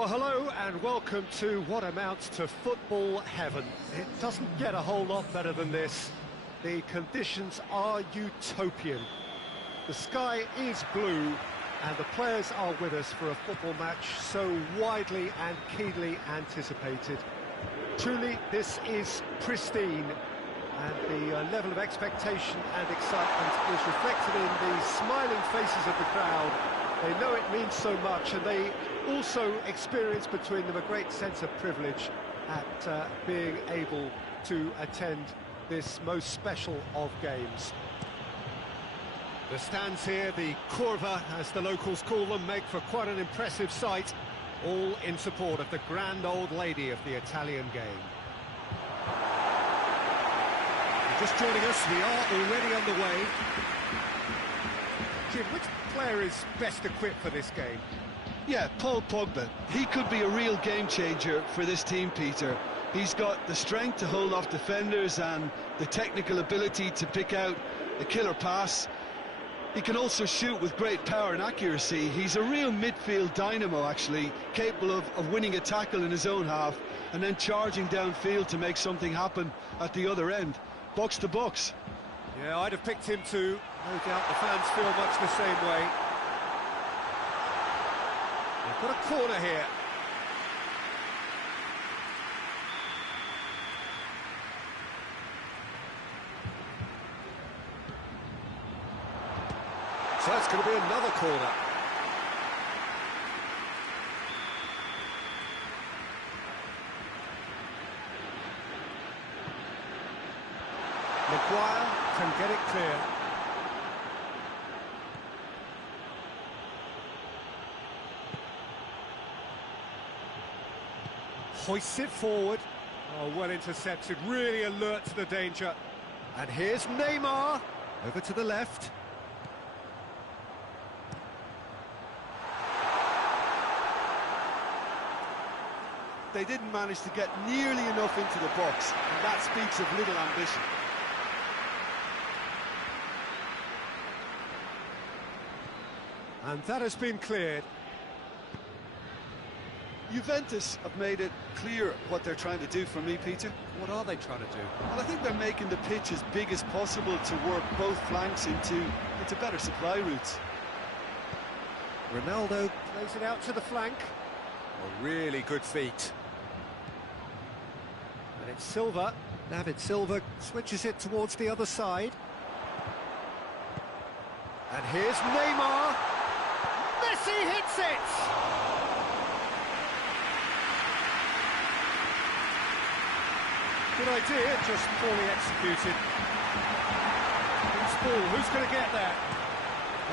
Well, hello and welcome to what amounts to football heaven. It doesn't get a whole lot better than this. The conditions are utopian. The sky is blue and the players are with us for a football match so widely and keenly anticipated. Truly, this is pristine, and the level of expectation and excitement is reflected in the smiling faces of the crowd. They know it means so much, and they also experience between them a great sense of privilege at being able to attend this most special of games. The stands here, the curva, as the locals call them, make for quite an impressive sight, all in support of the grand old lady of the Italian game. Just joining us, we are already underway. Jim, which player is best equipped for this game? Yeah, Paul Pogba. He could be a real game changer for this team, Peter. He's got the strength to hold off defenders and the technical ability to pick out a killer pass. He can also shoot with great power and accuracy. He's a real midfield dynamo, actually, capable of winning a tackle in his own half and then charging downfield to make something happen at the other end. Box to box. Yeah, I'd have picked him too. No doubt the fans feel much the same way. They've got a corner here. So it's going to be another corner. Maguire can get it clear. Hoists it forward. Oh, well intercepted, really alert to the danger. And here's Neymar, over to the left. They didn't manage to get nearly enough into the box, and that speaks of little ambition. And that has been cleared. Juventus have made it clear what they're trying to do for me, Peter. What are they trying to do? Well, I think they're making the pitch as big as possible to work both flanks into better supply routes. Ronaldo plays it out to the flank. A really good feat. And it's Silva. David Silva switches it towards the other side. And here's Neymar. Messi hits it! Good idea, just poorly executed. Loose ball, who's going to get there?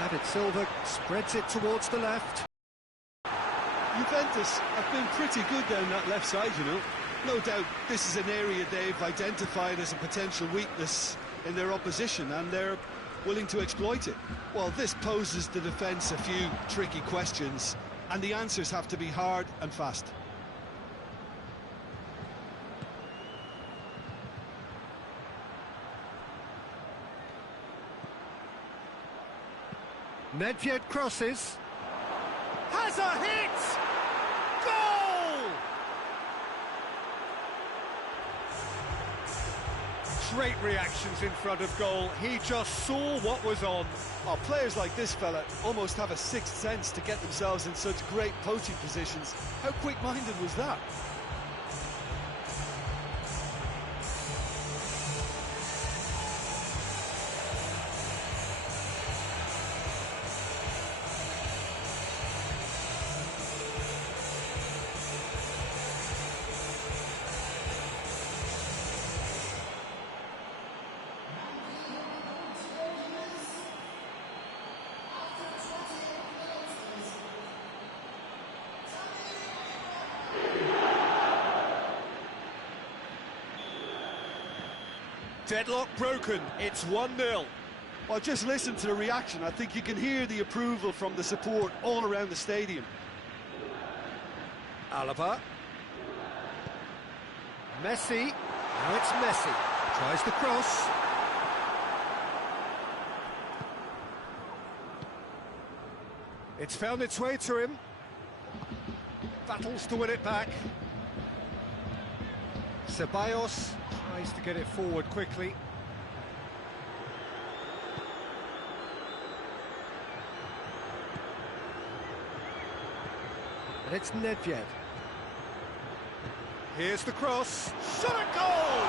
David Silva spreads it towards the left. Juventus have been pretty good down that left side, you know. No doubt this is an area they've identified as a potential weakness in their opposition, and they're willing to exploit it. Well, this poses the defence a few tricky questions, and the answers have to be hard and fast. Nedved crosses. Has a hit! Goal! Great reactions in front of goal. He just saw what was on. Oh, players like this fella almost have a sixth sense to get themselves in such great poaching positions. How quick-minded was that? Deadlock broken, it's 1-0. Well, just listen to the reaction. I think you can hear the approval from the support all around the stadium. Alaba. Messi. Now it's Messi. Tries the cross. It's found its way to him. battles to win it back. Ceballos tries to get it forward quickly. And it's Nedved. Here's the cross. Shot a goal!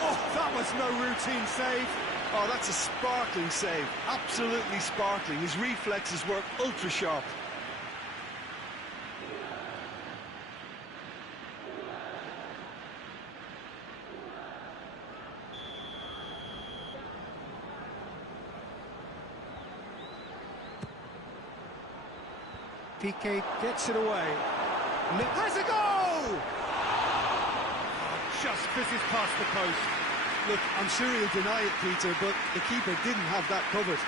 Oh, that was no routine save. Oh, that's a sparkling save. Absolutely sparkling. His reflexes work ultra sharp. Piqué gets it away. Has a goal! Oh, just fizzes past the post. Look, I'm sure he'll deny it, Peter, but the keeper didn't have that covered.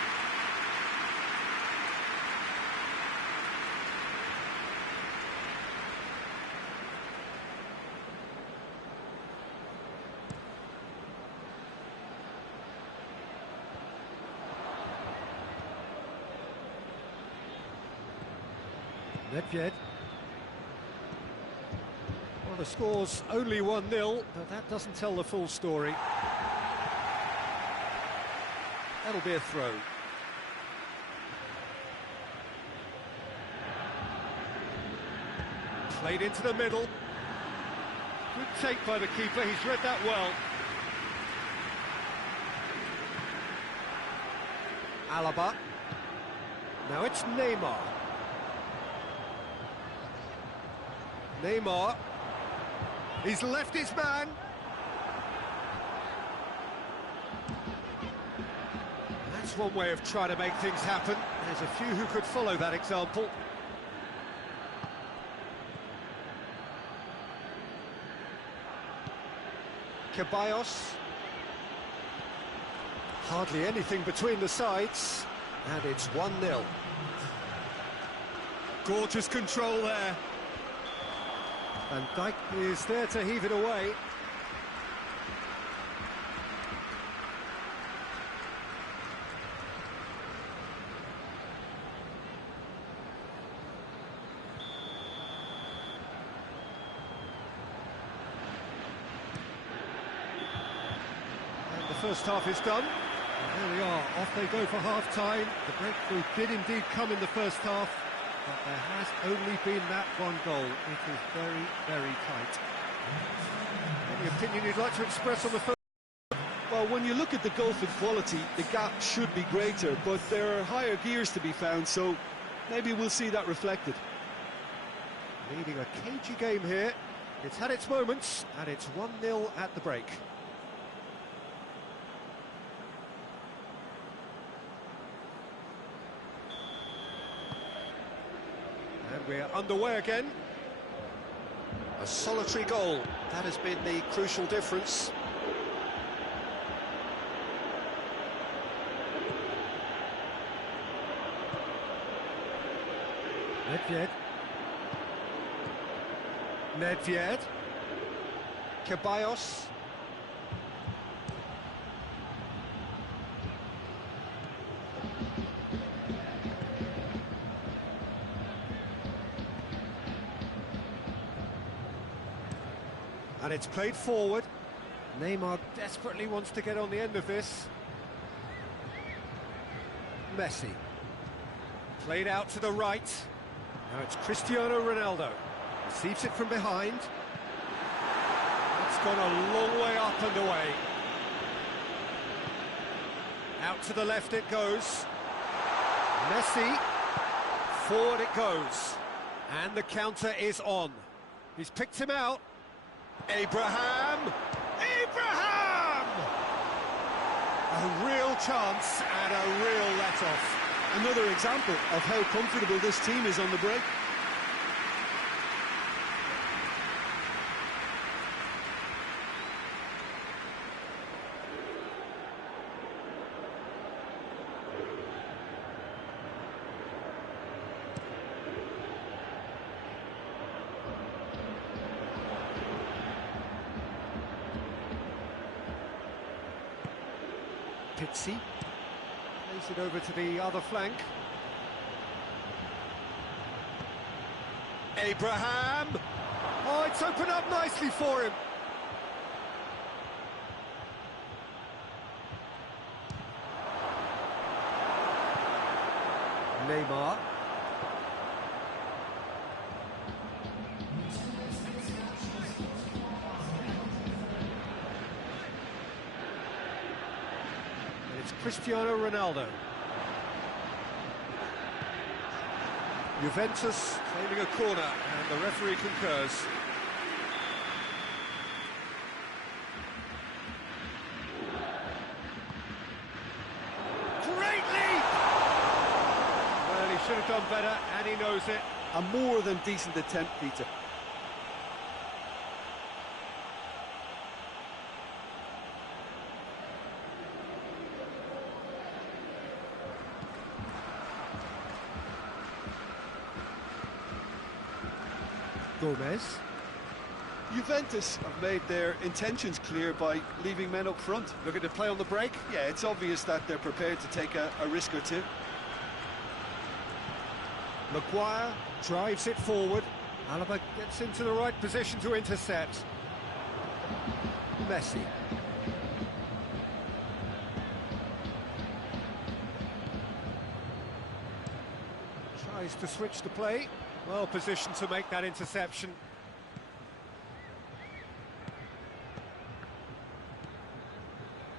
Nedved. Well, the score's only 1-0, but that doesn't tell the full story. That'll be a throw. Played into the middle. Good take by the keeper, he's read that well. Alaba. Now it's Neymar. Neymar, he's left his man. That's one way of trying to make things happen. There's a few who could follow that example. Ceballos. Hardly anything between the sides, and it's 1-0. Gorgeous control there. Van Dijk is there to heave it away. And the first half is done. And there we are, off they go for half-time. The breakthrough did indeed come in the first half, but there has only been that one goal. It is very, very tight. Any opinion you'd like to express on the first? Well, when you look at the gulf in quality, the gap should be greater, but there are higher gears to be found, so maybe we'll see that reflected. Leading a cagey game here. It's had its moments, and it's 1-0 at the break. And we're underway again. A solitary goal. That has been the crucial difference. Nedved. Nedved. Ceballos. And it's played forward. Neymar desperately wants to get on the end of this. Messi. Played out to the right. Now it's Cristiano Ronaldo. Receives it from behind. It's gone a long way up and away. Out to the left it goes. Messi. Forward it goes. And the counter is on. He's picked him out. Abraham! Abraham! A real chance and a real let-off. Another example of how comfortable this team is on the break. Pizzi plays it over to the other flank. Abraham! Oh, it's opened up nicely for him. Neymar. And it's Cristiano Ronaldo. Juventus claiming a corner, and the referee concurs. Great leap! Well, he should have done better, and he knows it. A more than decent attempt, Peter. Gomez. Juventus have made their intentions clear by leaving men up front. Looking to play on the break. Yeah, it's obvious that they're prepared to take a risk or two. Maguire drives it forward. Alaba gets into the right position to intercept. Messi. Tries to switch the play. Well positioned to make that interception.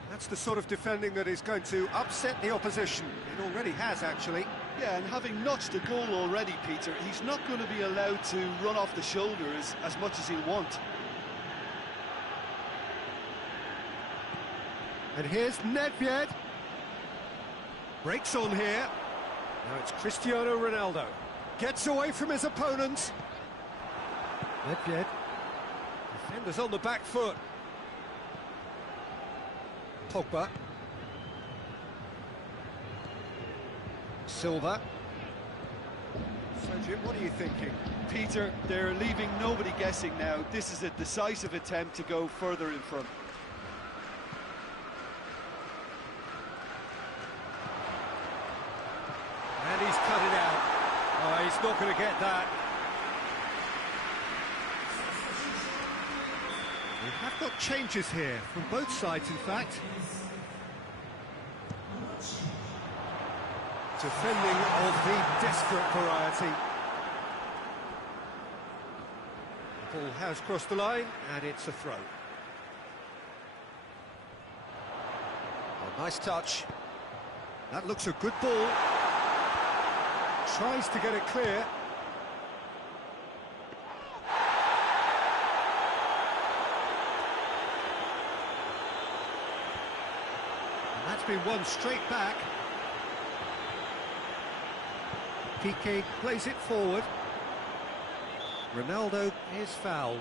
That's the sort of defending that is going to upset the opposition. It already has, actually. Yeah, and having notched a goal already, Peter, he's not going to be allowed to run off the shoulder as much as he'll want. And here's Nedved. Breaks on here. Now it's Cristiano Ronaldo. Gets away from his opponent. Nedved. Defenders on the back foot. Pogba. Silva. So Jim, what are you thinking? Peter, they're leaving nobody guessing now. This is a decisive attempt to go further in front. And he's cut it out. Oh, he's not going to get that. We have got changes here, from both sides, in fact. Defending of the desperate variety. The ball has crossed the line, and it's a throw. Oh, nice touch. That looks a good ball. Tries to get it clear. And that's been won straight back. Piqué plays it forward. Ronaldo is fouled.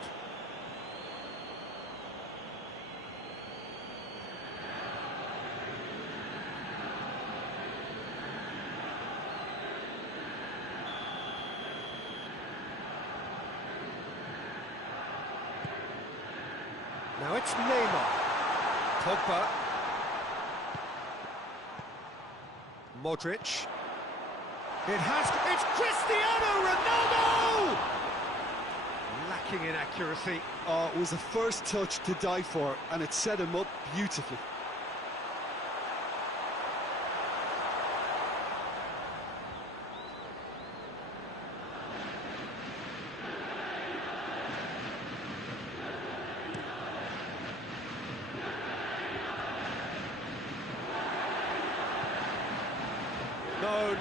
Now it's Neymar. Pogba. Modric. It's Cristiano Ronaldo! Lacking in accuracy. Oh, it was a first touch to die for, and it set him up beautifully.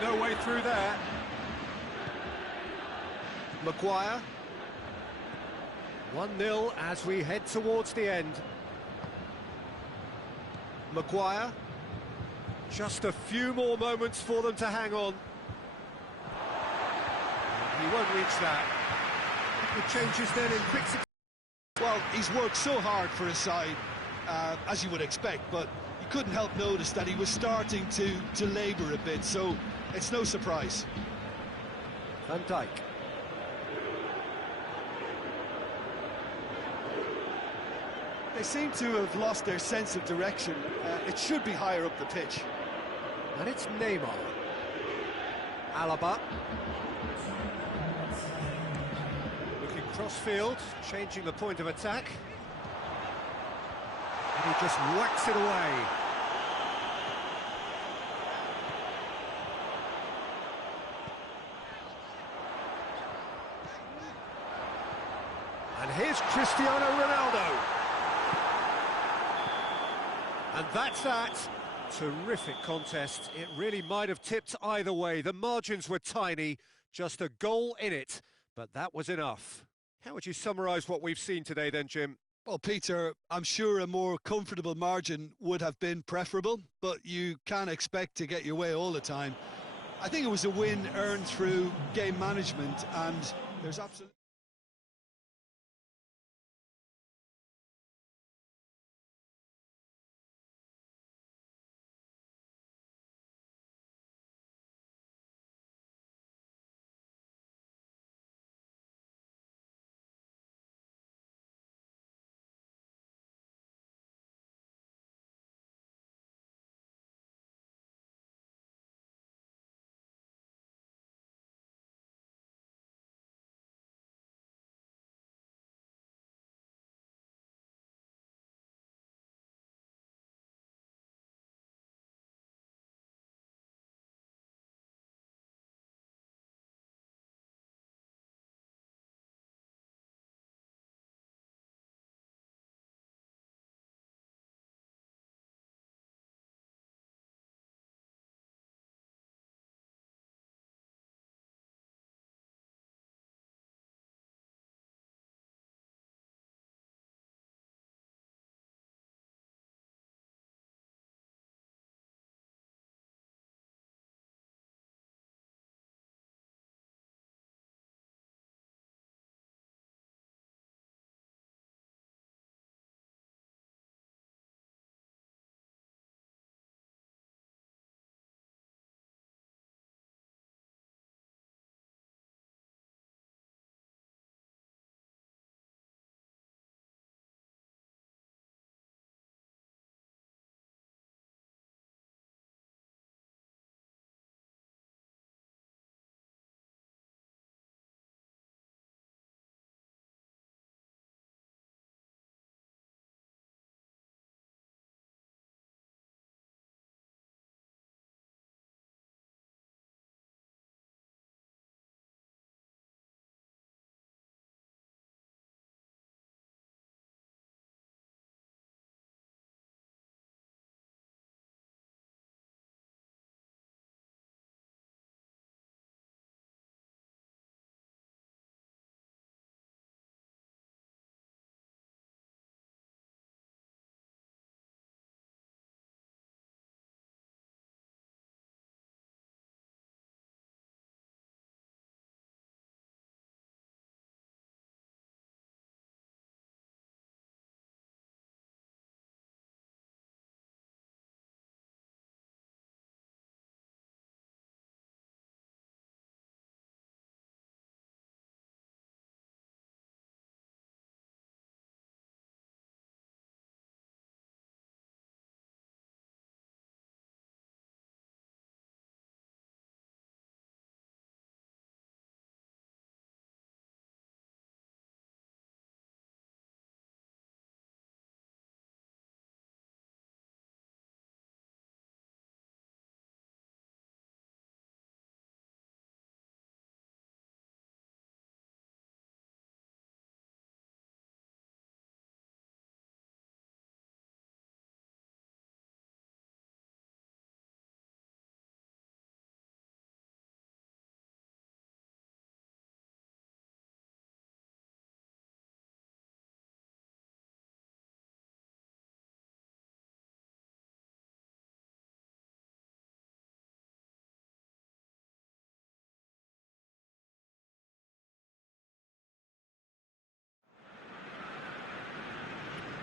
No way through there. Maguire. 1-0 as we head towards the end. Maguire. Just a few more moments for them to hang on. He won't reach that. The changes then in quick succession. Well, he's worked so hard for his side, as you would expect, but you couldn't help notice that he was starting to labour a bit, so it's no surprise. Van Dijk. They seem to have lost their sense of direction. It should be higher up the pitch. And it's Neymar. Alaba. Crossfield, changing the point of attack. And he just whacks it away. And here's Cristiano Ronaldo. And that's that. Terrific contest. It really might have tipped either way. The margins were tiny, just a goal in it, but that was enough. How would you summarise what we've seen today then, Jim? Well, Peter, I'm sure a more comfortable margin would have been preferable, but you can't expect to get your way all the time. I think it was a win earned through game management, and there's absolutely...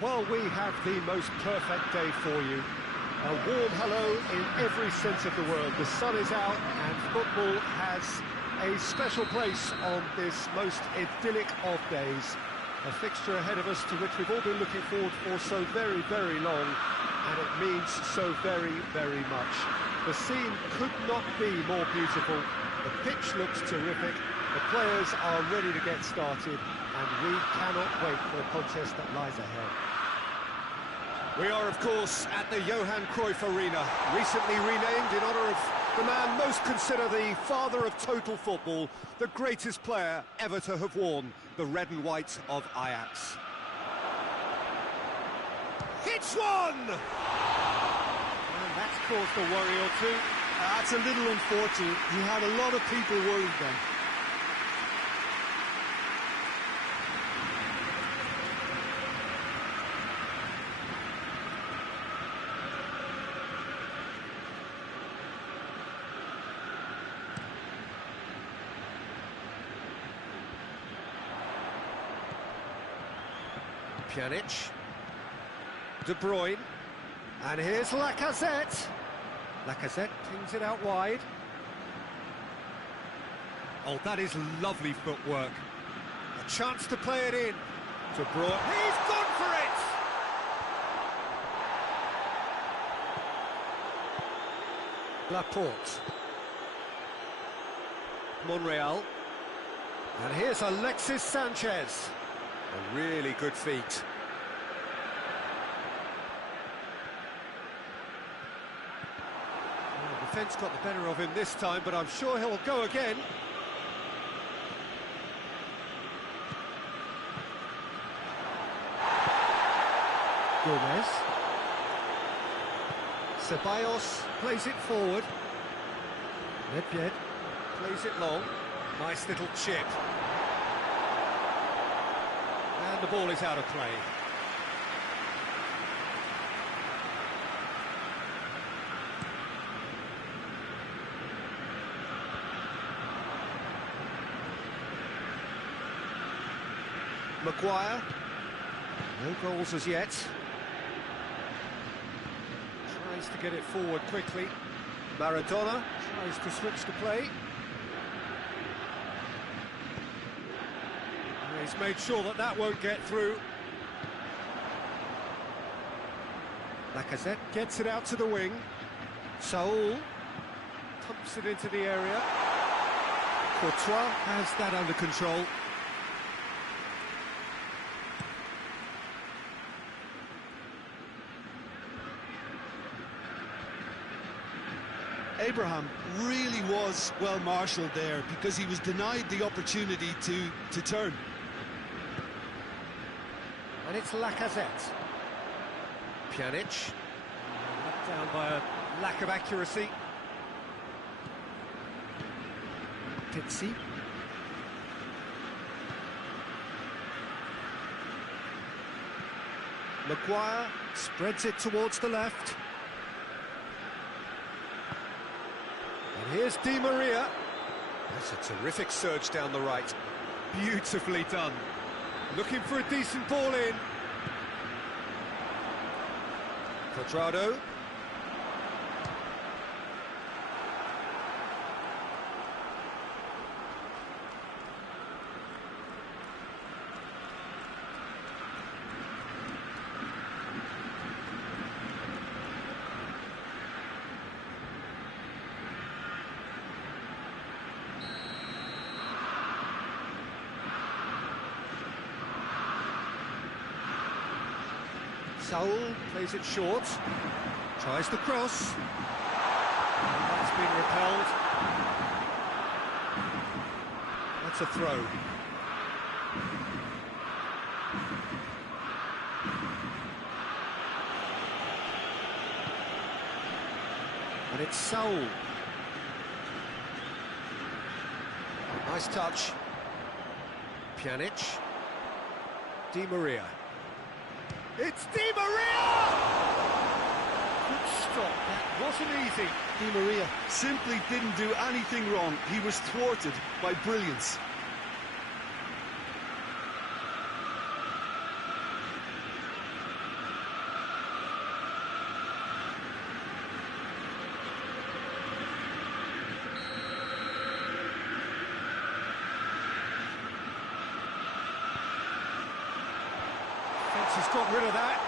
Well, we have the most perfect day for you. A warm hello in every sense of the word. The sun is out and football has a special place on this most idyllic of days. A fixture ahead of us to which we've all been looking forward for so very, very long, and it means so very, very much. The scene could not be more beautiful. The pitch looks terrific. The players are ready to get started, And we cannot wait for the contest that lies ahead. We are, of course, at the Johan Cruyff Arena, recently renamed in honour of the man most considered the father of total football, the greatest player ever to have worn the red and white of Ajax. Hits one! And that's caused a worry or two. That's a little unfortunate. He had a lot of people worried then. Pjanic, De Bruyne, and here's Lacazette. Lacazette pings it out wide. Oh, that is lovely footwork. A chance to play it in. De Bruyne, he's gone for it! Laporte. Monreal. And here's Alexis Sanchez. A really good feat. Well, the defence got the better of him this time, but I'm sure he'll go again. Gomez. Ceballos plays it forward. Nedved plays it long. Nice little chip. And the ball is out of play. Maguire. No goals as yet. Tries to get it forward quickly. Maradona tries to switch the play. He's made sure that that won't get through. Lacazette gets it out to the wing. Saul pumps it into the area. Courtois has that under control. Abraham really was well marshalled there because he was denied the opportunity to turn. And it's Lacazette. Pjanic. Let down by a lack of accuracy. Pizzi. Maguire spreads it towards the left. And here's Di Maria. That's a terrific surge down the right. Beautifully done. Looking for a decent ball in. Quadrado. Saul plays it short, tries the cross, and that's been repelled. That's a throw. And it's Saul. Nice touch. Pjanic. Di Maria. It's Di Maria! Good stop, that wasn't easy. Di Maria simply didn't do anything wrong. He was thwarted by brilliance. He's got rid of that.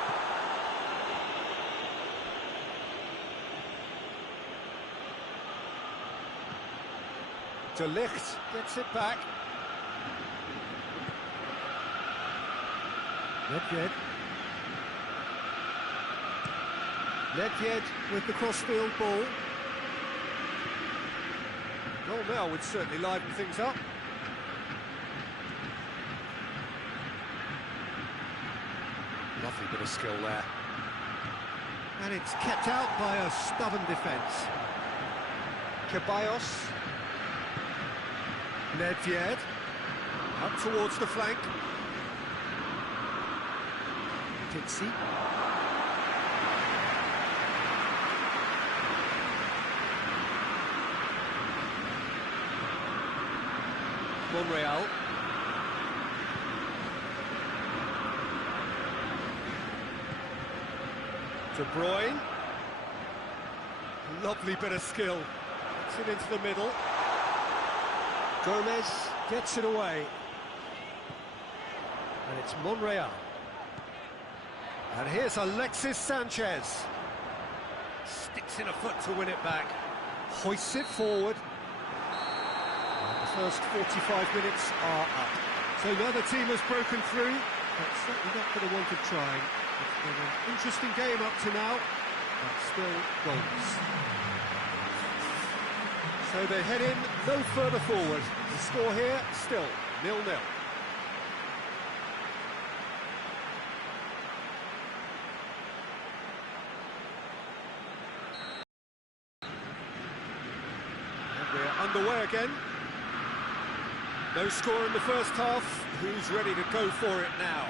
De Ligt gets it back. Nedved. Nedved with the crossfield ball. Goal now would certainly liven things up. Lovely bit of skill there. And it's kept out by a stubborn defence. Ceballos. Nedved. Up towards the flank. Pizzi. Monreal. De Bruyne. Lovely bit of skill. Gets it into the middle. Gomez gets it away. And it's Monreal. And here's Alexis Sanchez. Sticks in a foot to win it back. Hoists it forward. And the first 45 minutes are up. So neither team has broken through, but certainly not for the want of trying. It's been an interesting game up to now, but still goals. So they head in no further forward. The score here, still 0-0. And we're underway again. No score in the first half. Who's ready to go for it now?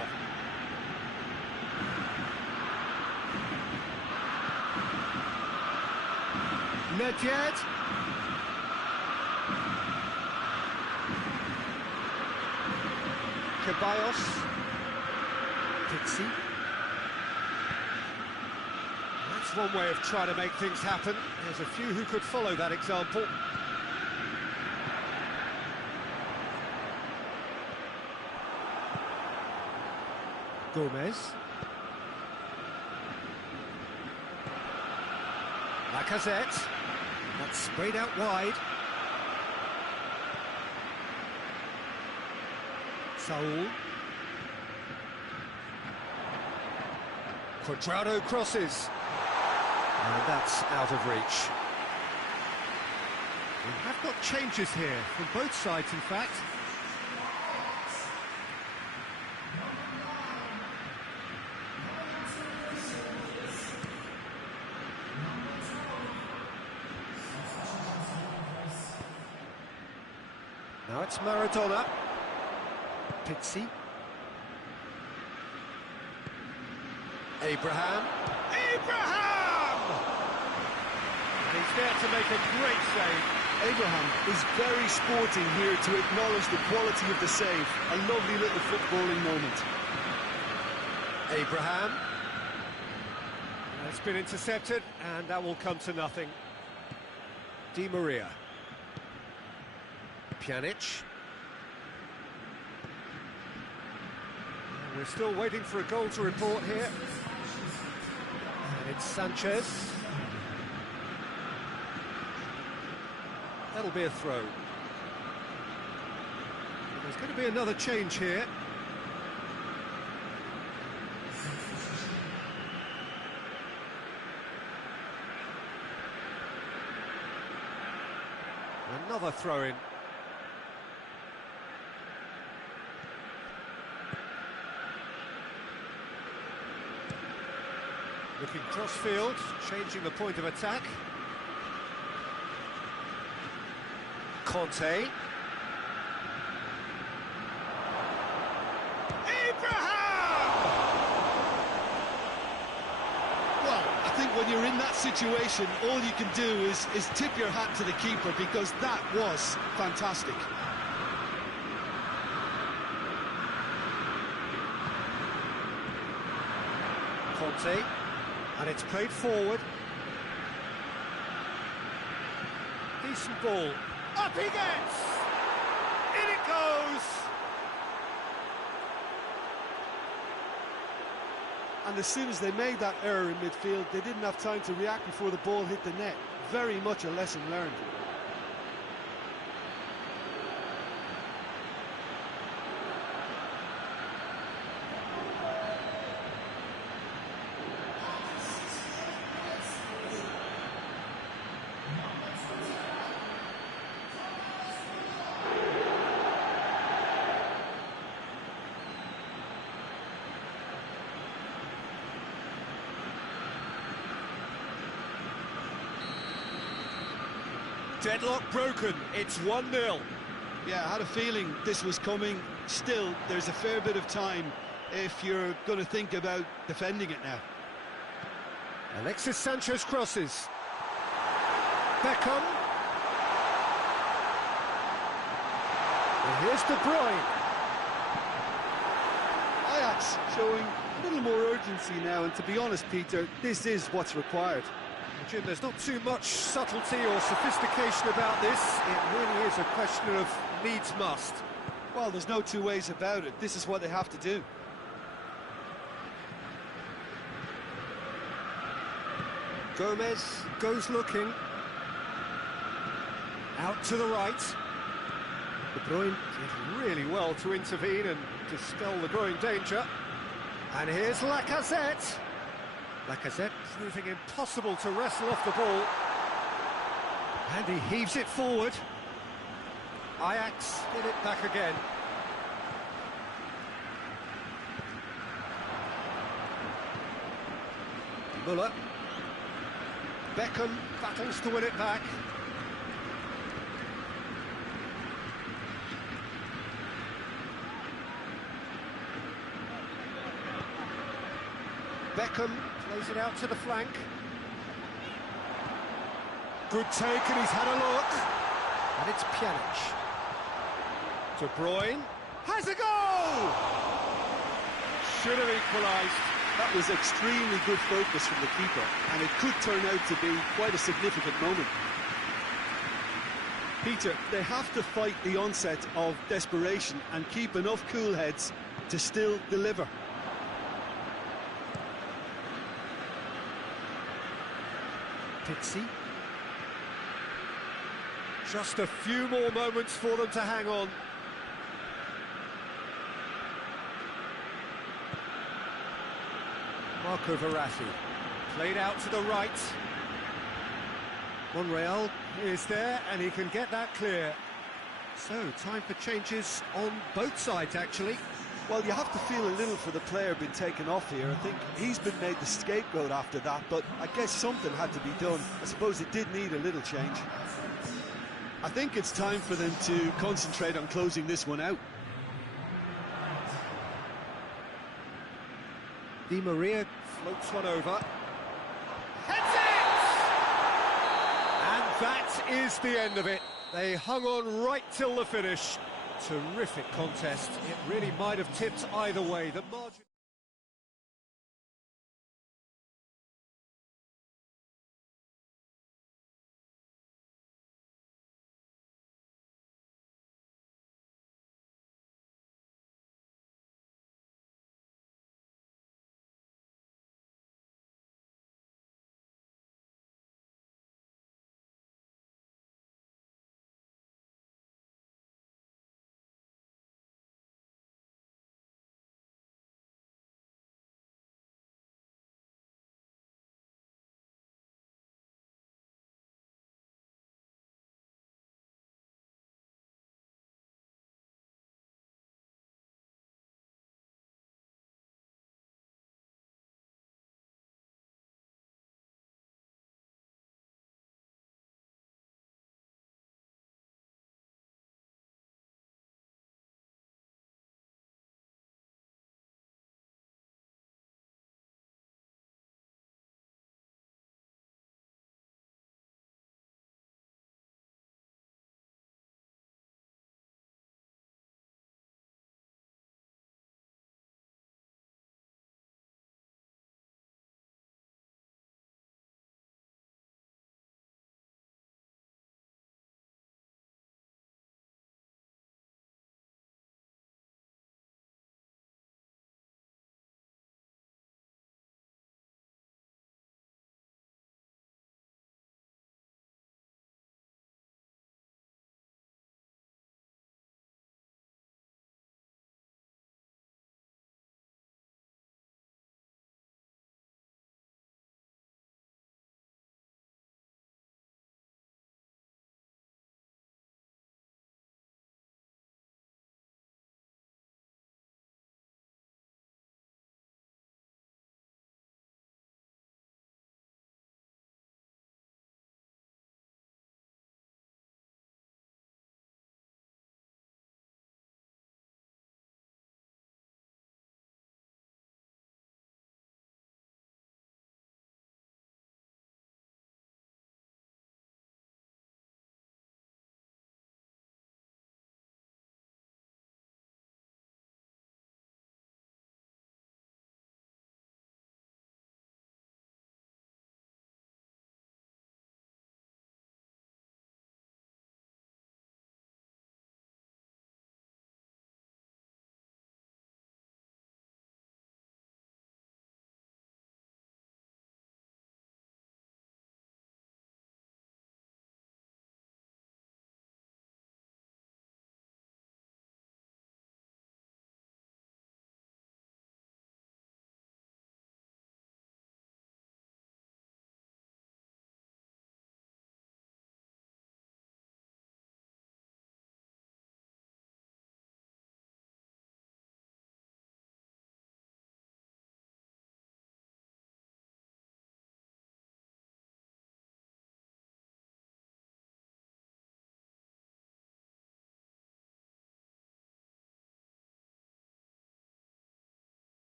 Nedved. Ceballos. Pizzi. That's one way of trying to make things happen. There's a few who could follow that example. Gomez. Lacazette. That's sprayed out wide. Saul. Cuadrado crosses. And that's out of reach. We have got changes here from both sides, in fact. Now it's Maradona. Pizzi. Abraham. And he's there to make a great save. Abraham is very sporting here to acknowledge the quality of the save. A lovely little footballing moment. Abraham. It's been intercepted, and that will come to nothing. Di Maria. Pjanic. We're still waiting for a goal to report here. And it's Sanchez. That'll be a throw. There's going to be another change here. Another throw-in. Looking cross-field, changing the point of attack. Conte. Abraham! Well, I think when you're in that situation, all you can do is tip your hat to the keeper, because that was fantastic. Conte. And it's played forward. Decent ball. Up he gets! In it goes! And as soon as they made that error in midfield, they didn't have time to react before the ball hit the net. Very much a lesson learned. Deadlock broken, it's 1-0. Yeah, I had a feeling this was coming. Still, there's a fair bit of time if you're going to think about defending it now. Alexis Sanchez crosses. Beckham. And here's De Bruyne. Ajax showing a little more urgency now, and to be honest, Peter, this is what's required. Jim, there's not too much subtlety or sophistication about this. It really is a question of needs must. Well, there's no two ways about it. This is what they have to do. Gomez goes looking. Out to the right. De Bruyne did really well to intervene and dispel the growing danger. And here's Lacazette. Lacazette proving impossible to wrestle off the ball. And he heaves it forward. Ajax get it back again. Muller. Beckham battles to win it back. Beckham plays it out to the flank. Good take, and he's had a look. And it's Pjanic. De Bruyne has a goal! Should have equalised. That was extremely good focus from the keeper, and it could turn out to be quite a significant moment. Peter, they have to fight the onset of desperation and keep enough cool heads to still deliver. Pizzi. Just a few more moments for them to hang on. Marco Verratti, played out to the right. Monreal is there, and he can get that clear. So, time for changes on both sides, actually. Well, you have to feel a little for the player being taken off here. I think he's been made the scapegoat after that, but I guess something had to be done. I suppose it did need a little change. I think it's time for them to concentrate on closing this one out. Di Maria floats one over. Heads it! And that is the end of it. They hung on right till the finish. Terrific contest. It really might have tipped either way. The margin...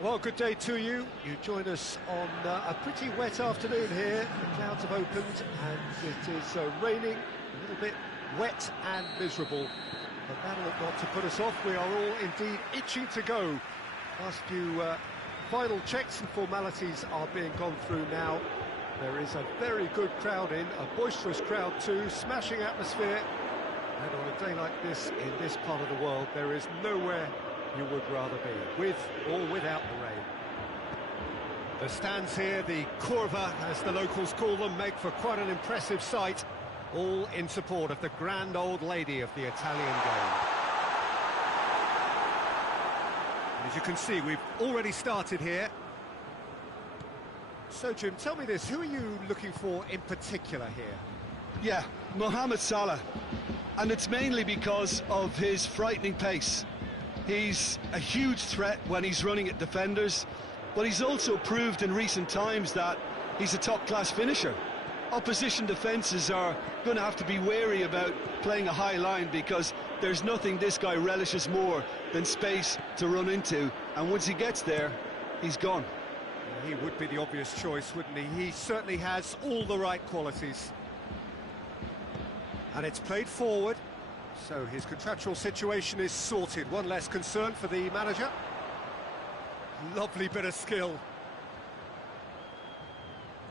Well, good day to you. You join us on a pretty wet afternoon here. The clouds have opened and it is raining, a little bit wet and miserable. But that ought not to put us off. We are all indeed itching to go. Last few final checks and formalities are being gone through now. There is a very good crowd in, a boisterous crowd too, smashing atmosphere. And on a day like this, in this part of the world, there is nowhere you would rather be, with or without the rain. The stands here, the curva, as the locals call them, make for quite an impressive sight, all in support of the grand old lady of the Italian game. And as you can see, we've already started here. So, Jim, tell me this, who are you looking for in particular here? Yeah, Mohamed Salah. And it's mainly because of his frightening pace. He's a huge threat when he's running at defenders, but he's also proved in recent times that he's a top-class finisher. Opposition defences are going to have to be wary about playing a high line because there's nothing this guy relishes more than space to run into, and once he gets there, he's gone. He would be the obvious choice, wouldn't he? He certainly has all the right qualities. And it's played forward. So his contractual situation is sorted. One less concern for the manager. Lovely bit of skill.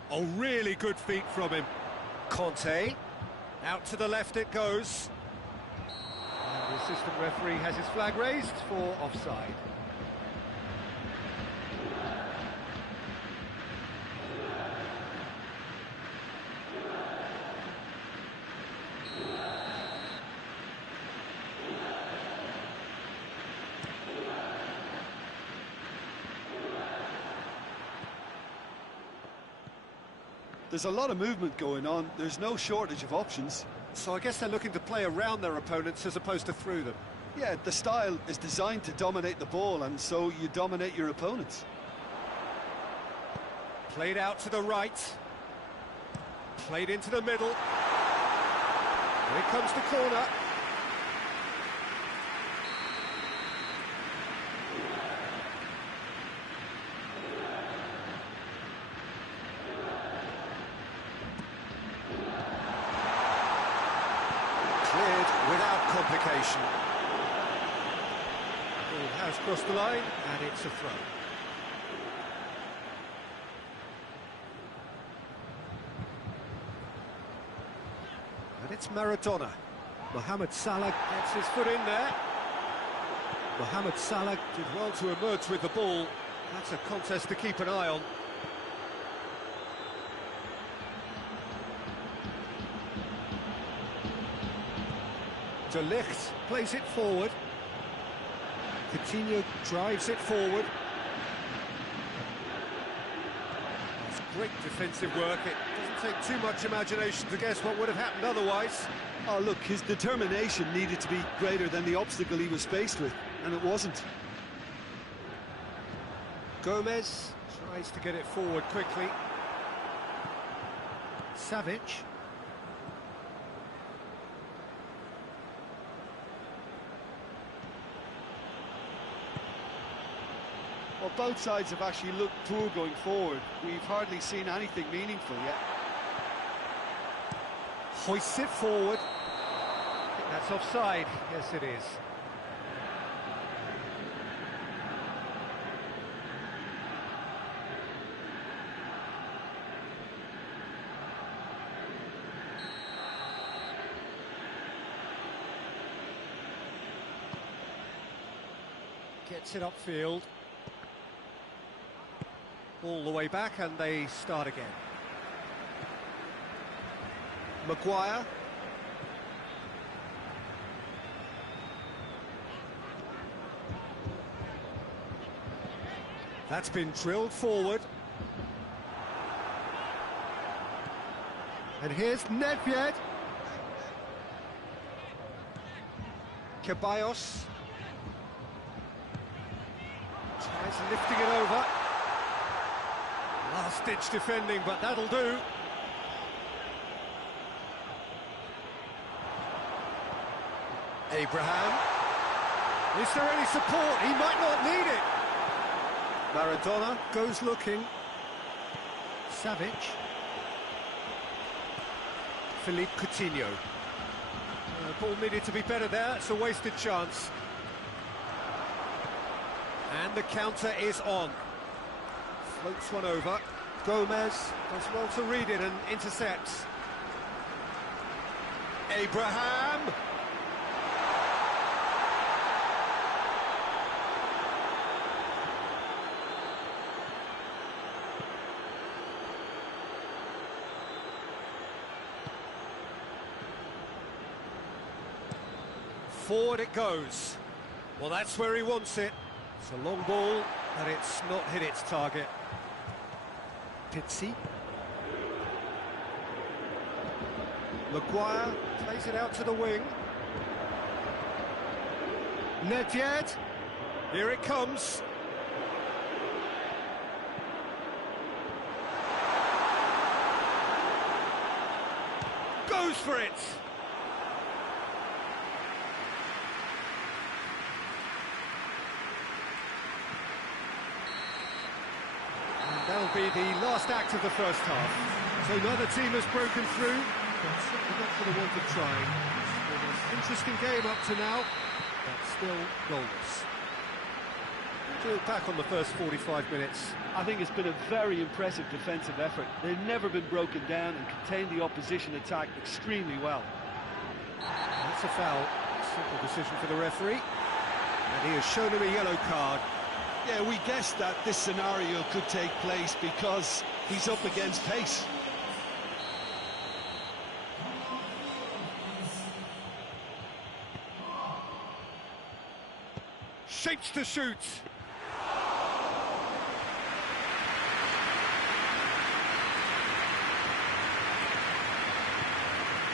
Oh, really good feet from him. Conte. Out to the left it goes. And the assistant referee has his flag raised for offside. There's a lot of movement going on. There's no shortage of options. So I guess they're looking to play around their opponents as opposed to through them. Yeah, the style is designed to dominate the ball, and so you dominate your opponents. Played out to the right. Played into the middle. Here comes the corner. Without complication. Ball has crossed the line, and it's a throw. And it's Maradona. Mohamed Salah gets his foot in there. Mohamed Salah did well to emerge with the ball. That's a contest to keep an eye on. De Ligt plays it forward. Coutinho drives it forward. That's great defensive work. It doesn't take too much imagination to guess what would have happened otherwise. Oh, look, his determination needed to be greater than the obstacle he was faced with, and it wasn't. Gomez tries to get it forward quickly. Savic. Well, both sides have actually looked poor going forward. We've hardly seen anything meaningful yet. Hoists it forward. I think that's offside. Yes, it is. Gets it upfield. All the way back, and they start again. Maguire. That's been drilled forward. And here's Nedved. Ceballos. Tries lifting it over. Last-ditch defending, but that'll do. Abraham. Is there any support? He might not need it. Maradona goes looking. Savic. Philippe Coutinho. Ball needed to be better there, it's a wasted chance. And the counter is on. Floats one over. Gomez does well to read it and intercepts. Abraham! Forward it goes. Well, that's where he wants it. It's a long ball, but it's not hit its target. Pizzi. Maguire plays it out to the wing. Nedved. Here it comes. Goes for it. That'll be the last act of the first half. So neither team has broken through, but certainly not for the want of trying. It's been an interesting game up to now, but still goalless. To look back on the first 45 minutes. I think it's been a very impressive defensive effort. They've never been broken down and contained the opposition attack extremely well. That's a foul. Simple decision for the referee. And he has shown him a yellow card. Yeah, we guessed that this scenario could take place because he's up against pace. Shapes to shoot.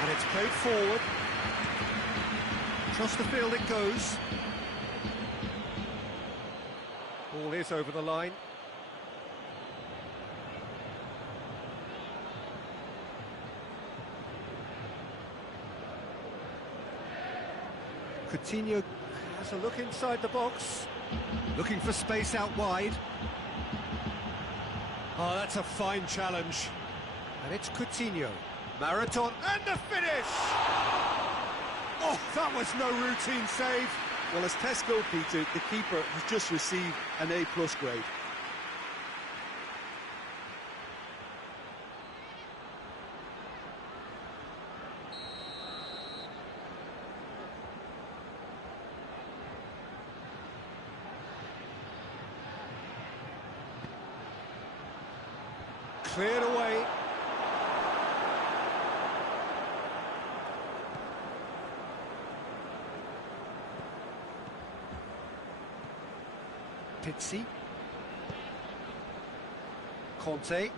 And it's played forward. Across the field it goes. Ball is over the line. Coutinho has a look inside the box, looking for space out wide. Oh, that's a fine challenge. And it's Coutinho. Maradona, and the finish! Oh, that was no routine save. Well, as Tesco, Peter, the keeper has just received an A+ grade. Cleared away. Pizzi. Conte.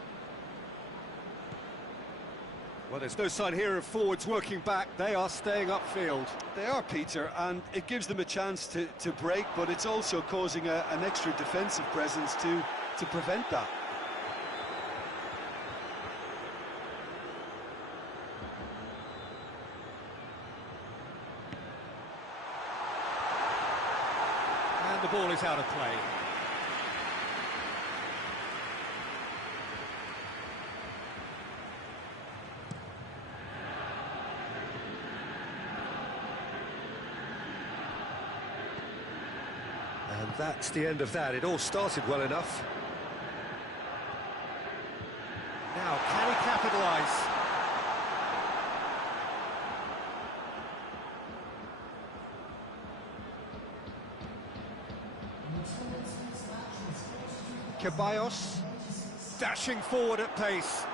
Well, there's no sign here of forwards working back. They are staying upfield. They are, Peter, and it gives them a chance to break, but it's also causing an extra defensive presence to prevent that. And the ball is out of play. And that's the end of that. It all started well enough. Now, can he capitalise? Ceballos dashing forward at pace.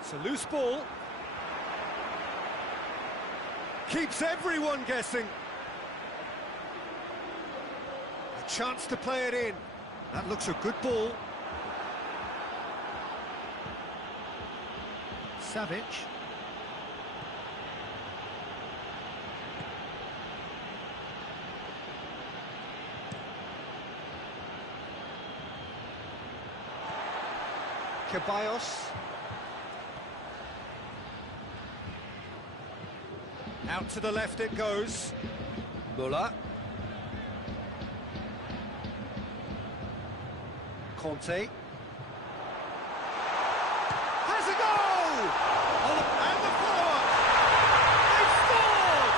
It's a loose ball. Keeps everyone guessing. A chance to play it in. That looks a good ball. Savic. Ceballos. Out to the left it goes. Muller. Conte. Has a goal! And the follow-up! They've scored!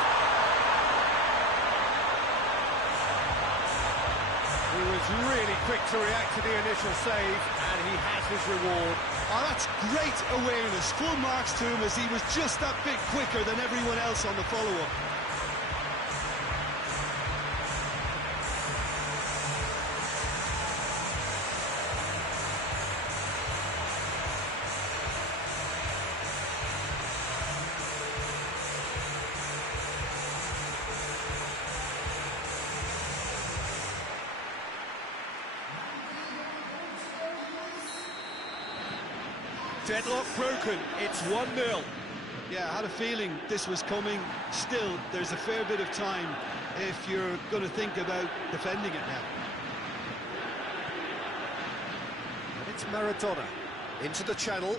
He was really quick to react to the initial save, and he has his reward. Oh, that's great awareness. Full marks to him as he was just that bit quicker than everyone else on the follow-up. Deadlock broken, it's 1-0. Yeah, I had a feeling this was coming. Still, there's a fair bit of time if you're going to think about defending it now. And it's Maradona into the channel.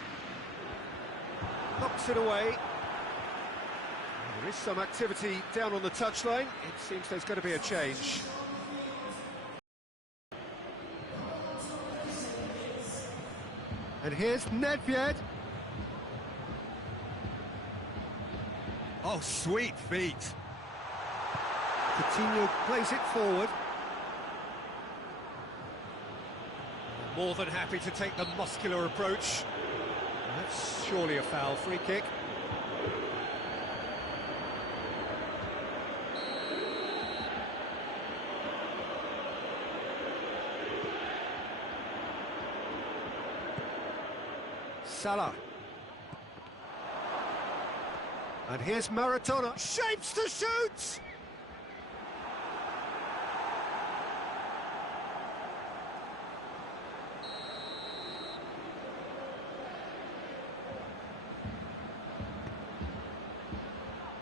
Knocks it away. There is some activity down on the touchline. It seems there's going to be a change. And here's Nedved. Oh, sweet feet. Coutinho plays it forward. More than happy to take the muscular approach. That's surely a foul. Free kick. Salah. And here's Maradona. Shapes to shoot!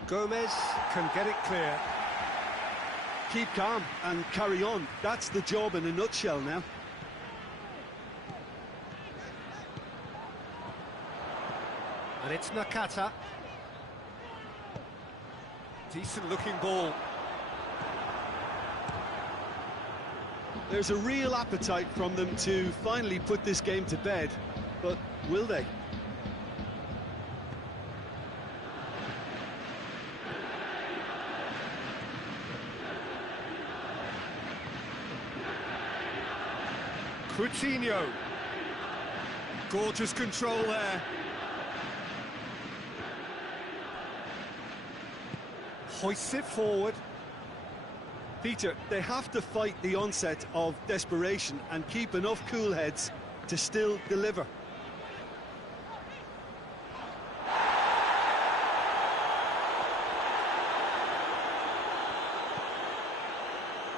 Gomez can get it clear. Keep calm and carry on. That's the job in a nutshell now. And it's Nakata. Decent looking ball. There's a real appetite from them to finally put this game to bed, but will they? Coutinho. Gorgeous control there. Hoists it forward. Peter, they have to fight the onset of desperation and keep enough cool heads to still deliver.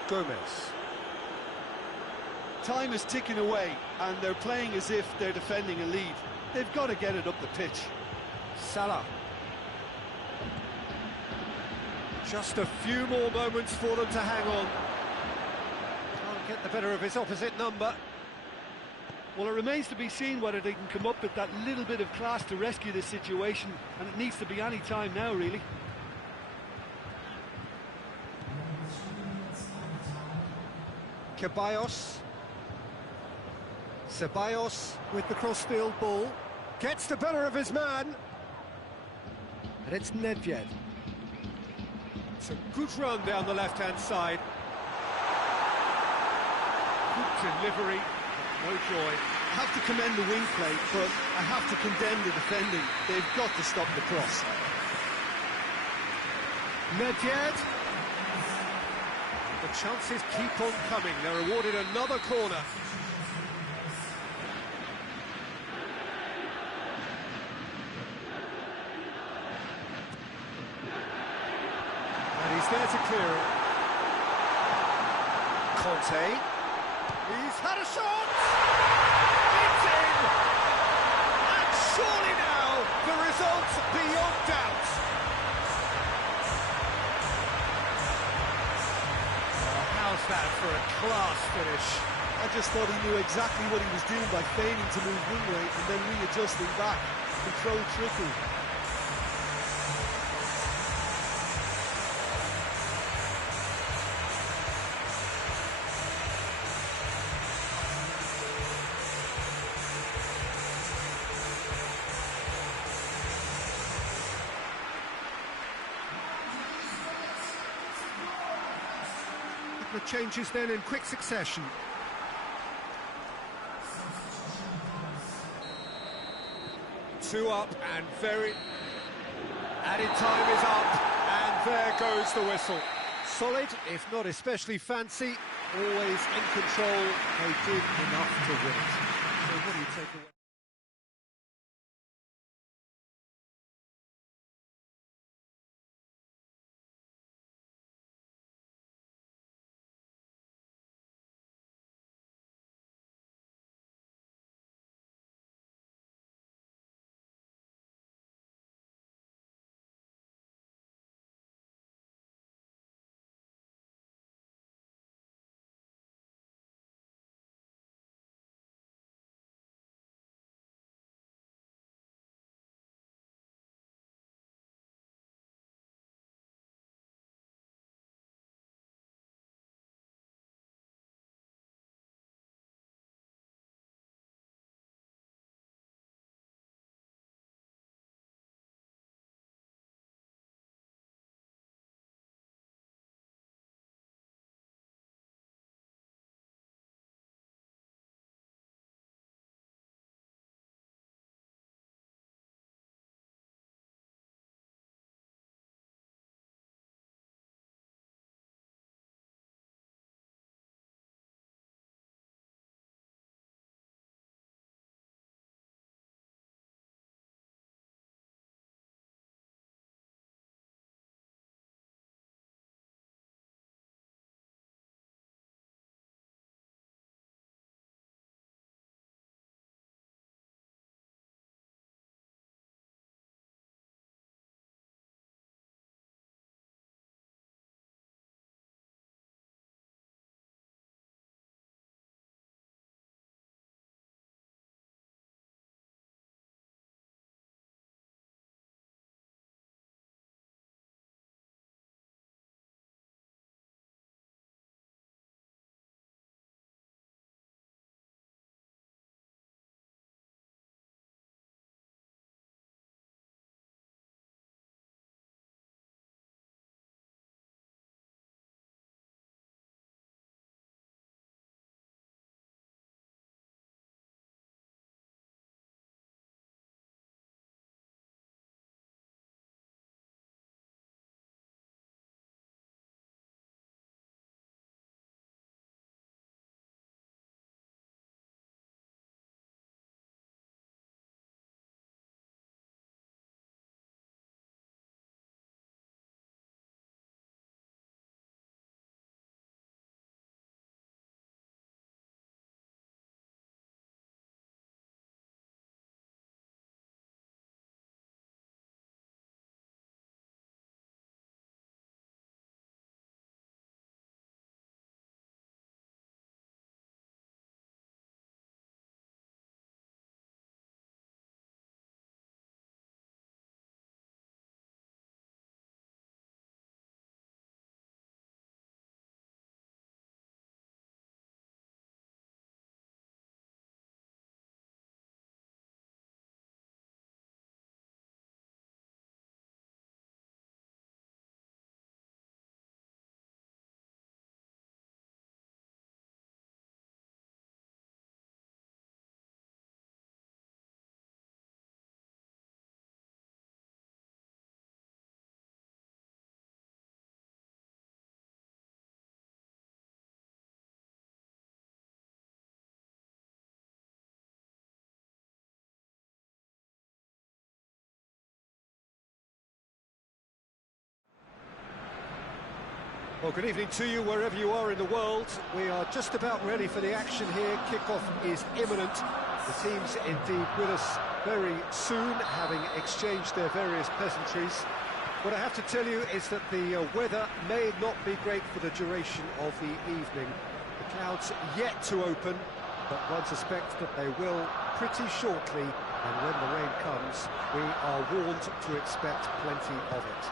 Gomez. Time is ticking away and they're playing as if they're defending a lead. They've got to get it up the pitch. Salah. Just a few more moments for them to hang on. Can't get the better of his opposite number. Well, it remains to be seen whether they can come up with that little bit of class to rescue this situation, and it needs to be any time now, really. Ceballos with the crossfield ball. Gets the better of his man. And it's Nedved. It's a good run down the left-hand side. Good delivery, no joy. I have to commend the wing play, but I have to condemn the defending. They've got to stop the cross. Nedved. The chances keep on coming. They're awarded another corner. And he's there to clear it. Conte. He's had a shot! It's in! And surely now, the result's beyond doubt. How's that for a class finish? I just thought he knew exactly what he was doing by feigning to move one way and then readjusting back. Controlled trickery. of changes then in quick succession. Two up and very... Added time is up, and there goes the whistle. Solid, if not especially fancy, always in control. They did enough to win it. So what do you take away? Well, good evening to you wherever you are in the world. We are just about ready for the action here. Kickoff is imminent. The team's indeed with us very soon, having exchanged their various pleasantries. What I have to tell you is that the weather may not be great for the duration of the evening. The clouds yet to open, but one suspects that they will pretty shortly, and when the rain comes, we are warned to expect plenty of it.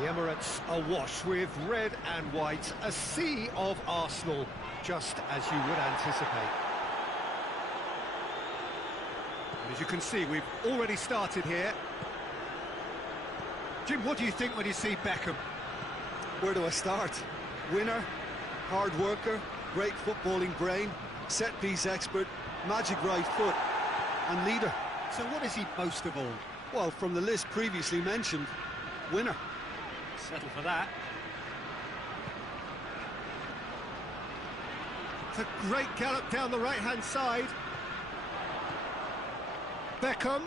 The Emirates awash with red and white, a sea of Arsenal, just as you would anticipate. And as you can see, we've already started here. Jim, what do you think when you see Beckham? Where do I start? Winner, hard worker, great footballing brain, set-piece expert, magic right foot, and leader. So what is he most of all? Well, from the list previously mentioned, winner. Settle for that. It's a great gallop down the right-hand side. Beckham.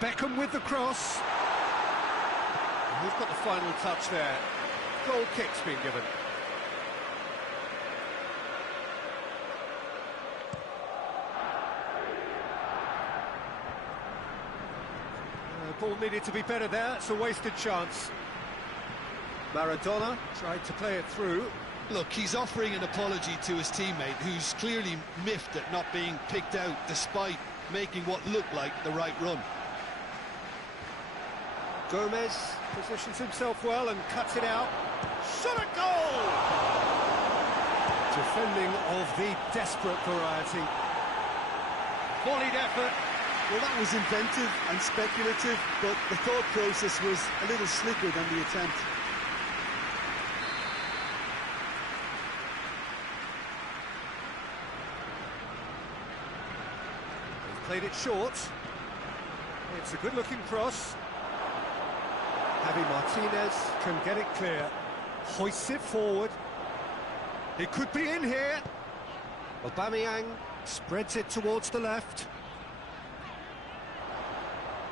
Beckham with the cross. He's got the final touch there. Goal kick's been given. Ball needed to be better there. It's a wasted chance. Maradona tried to play it through. Look, he's offering an apology to his teammate, who's clearly miffed at not being picked out despite making what looked like the right run. Gomez positions himself well and cuts it out. Shot a goal! Defending of the desperate variety. Volleyed effort. Well, that was inventive and speculative, but the thought process was a little slicker than the attempt. They've played it short. It's a good-looking cross. Javi Martinez can get it clear. Hoists it forward. It could be in here. Aubameyang spreads it towards the left.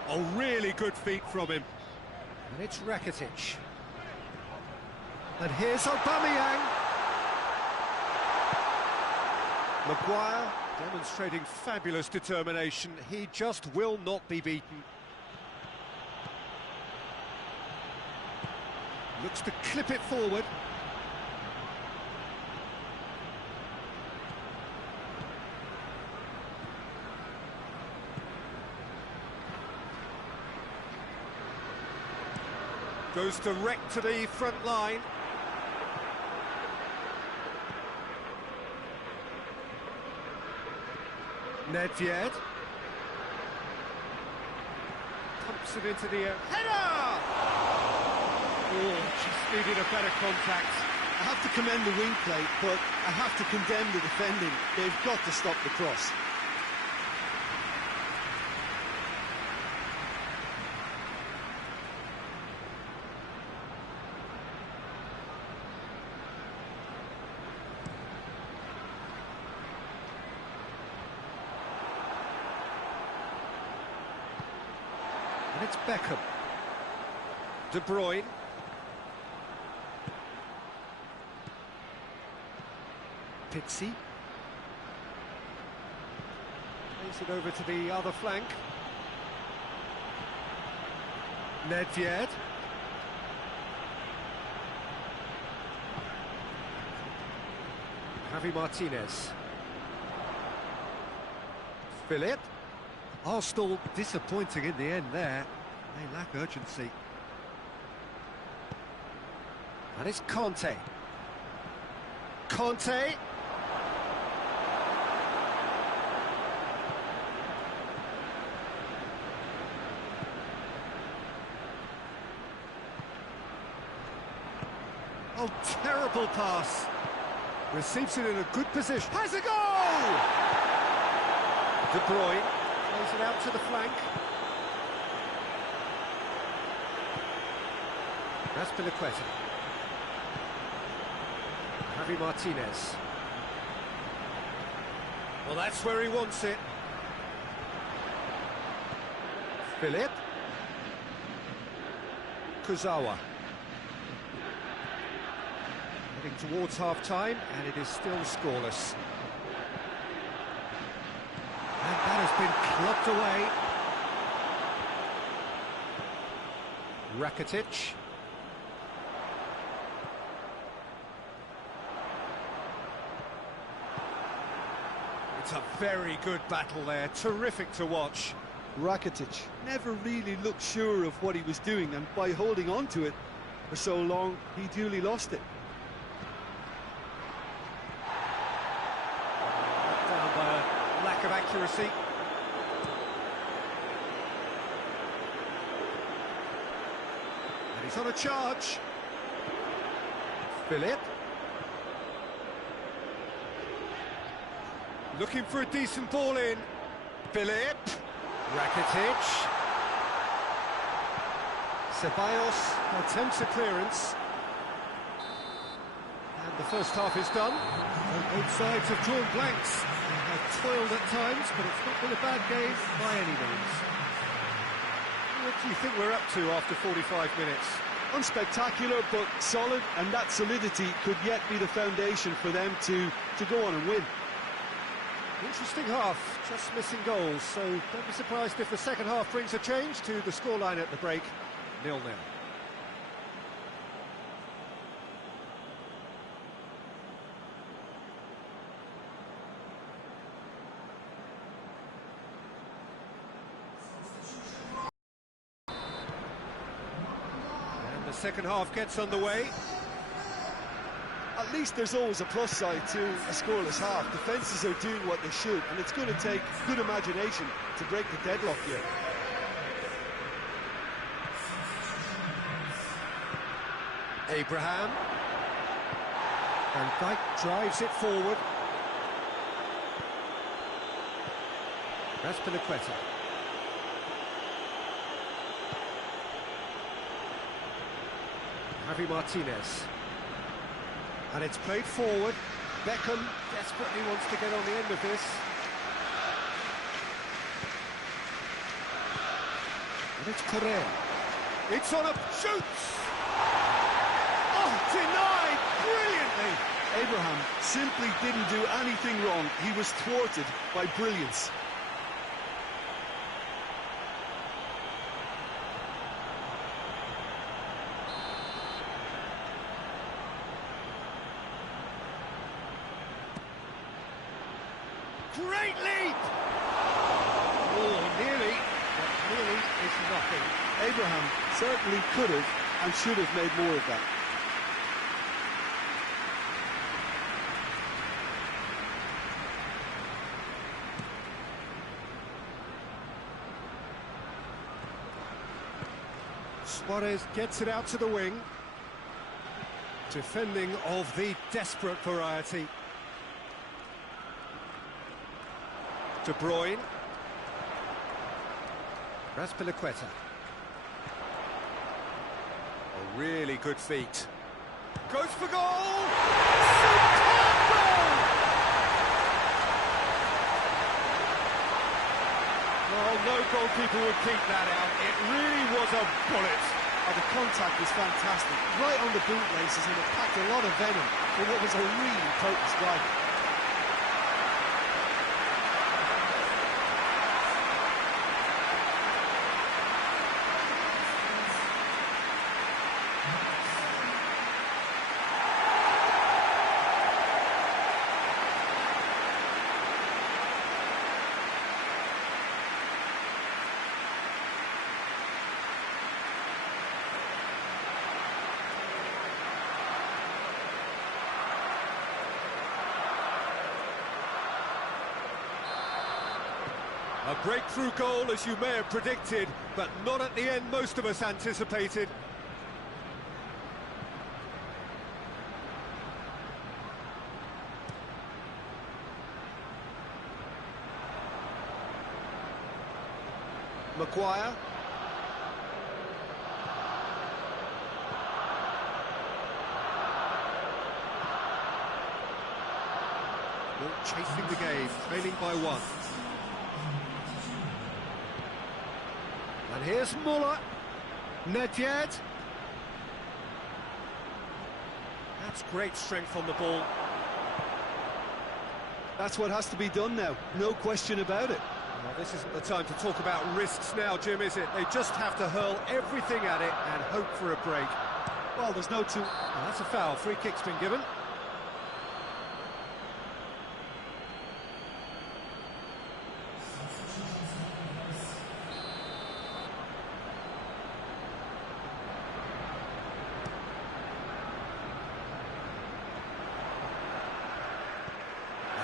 Oh, really good feet from him. And it's Rakitic. And here's Aubameyang. Maguire demonstrating fabulous determination. He just will not be beaten. Looks to clip it forward. Goes direct to the front line. Nedved. Pumps it into the air. Header! Oh, just needed a better contact. I have to commend the wing play, but I have to condemn the defending. They've got to stop the cross. And it's Beckham. De Bruyne. Pizzi. Plays it over to the other flank. Nedved. Javi Martinez. Philip. Arsenal disappointing in the end there. They lack urgency. And it's Conte. Conte. Oh, terrible pass. Receives it in a good position. Has a goal! De Bruyne plays it out to the flank. That's Piliqueta. Javi Martinez. Well, that's where he wants it. Philip. Kurzawa. Heading towards half-time, and it is still scoreless. And that has been clubbed away. Rakitic. It's a very good battle there, terrific to watch. Rakitic never really looked sure of what he was doing, and by holding on to it for so long, he duly lost it. Down by a lack of accuracy. And he's on a charge. Philip. Looking for a decent ball in. Philip. Rakitic. Ceballos attempts a clearance. And the first half is done. And both sides have drawn blanks. They have toiled at times, but it's not been a bad game by any means. What do you think we're up to after 45 minutes? Unspectacular, but solid, and that solidity could yet be the foundation for them to go on and win. Interesting half, just missing goals, so don't be surprised if the second half brings a change to the scoreline at the break. 0-0. And the second half gets underway. At least there's always a plus side to a scoreless half. Defences are doing what they should, and it's going to take good imagination to break the deadlock here. Abraham. Van Dijk drives it forward. Raspinaqueta. Javi Martinez. And it's played forward. Beckham desperately wants to get on the end of this. And it's Correa. It's on a shoot! Oh, denied brilliantly! Abraham simply didn't do anything wrong. He was thwarted by brilliance. Great leap! Oh, nearly, but nearly is nothing. Abraham certainly could have and should have made more of that. Suarez gets it out to the wing. Defending of the desperate variety. De Bruyne. Raspinaqueta. A really good feat. Goes for goal! Superb goal! Well, no goalkeeper would keep that out. It really was a bullet. Oh, the contact was fantastic. Right on the bootlaces, and it packed a lot of venom for what was a really potent strike. A breakthrough goal, as you may have predicted, but not at the end most of us anticipated. Maguire. Chasing the game, trailing by one. And here's Muller. Nedved. That's great strength on the ball. That's what has to be done now, no question about it. Well, this isn't the time to talk about risks now, Jim, is it? They just have to hurl everything at it and hope for a break. Well, there's no two... Well, that's a foul. Free kick's been given.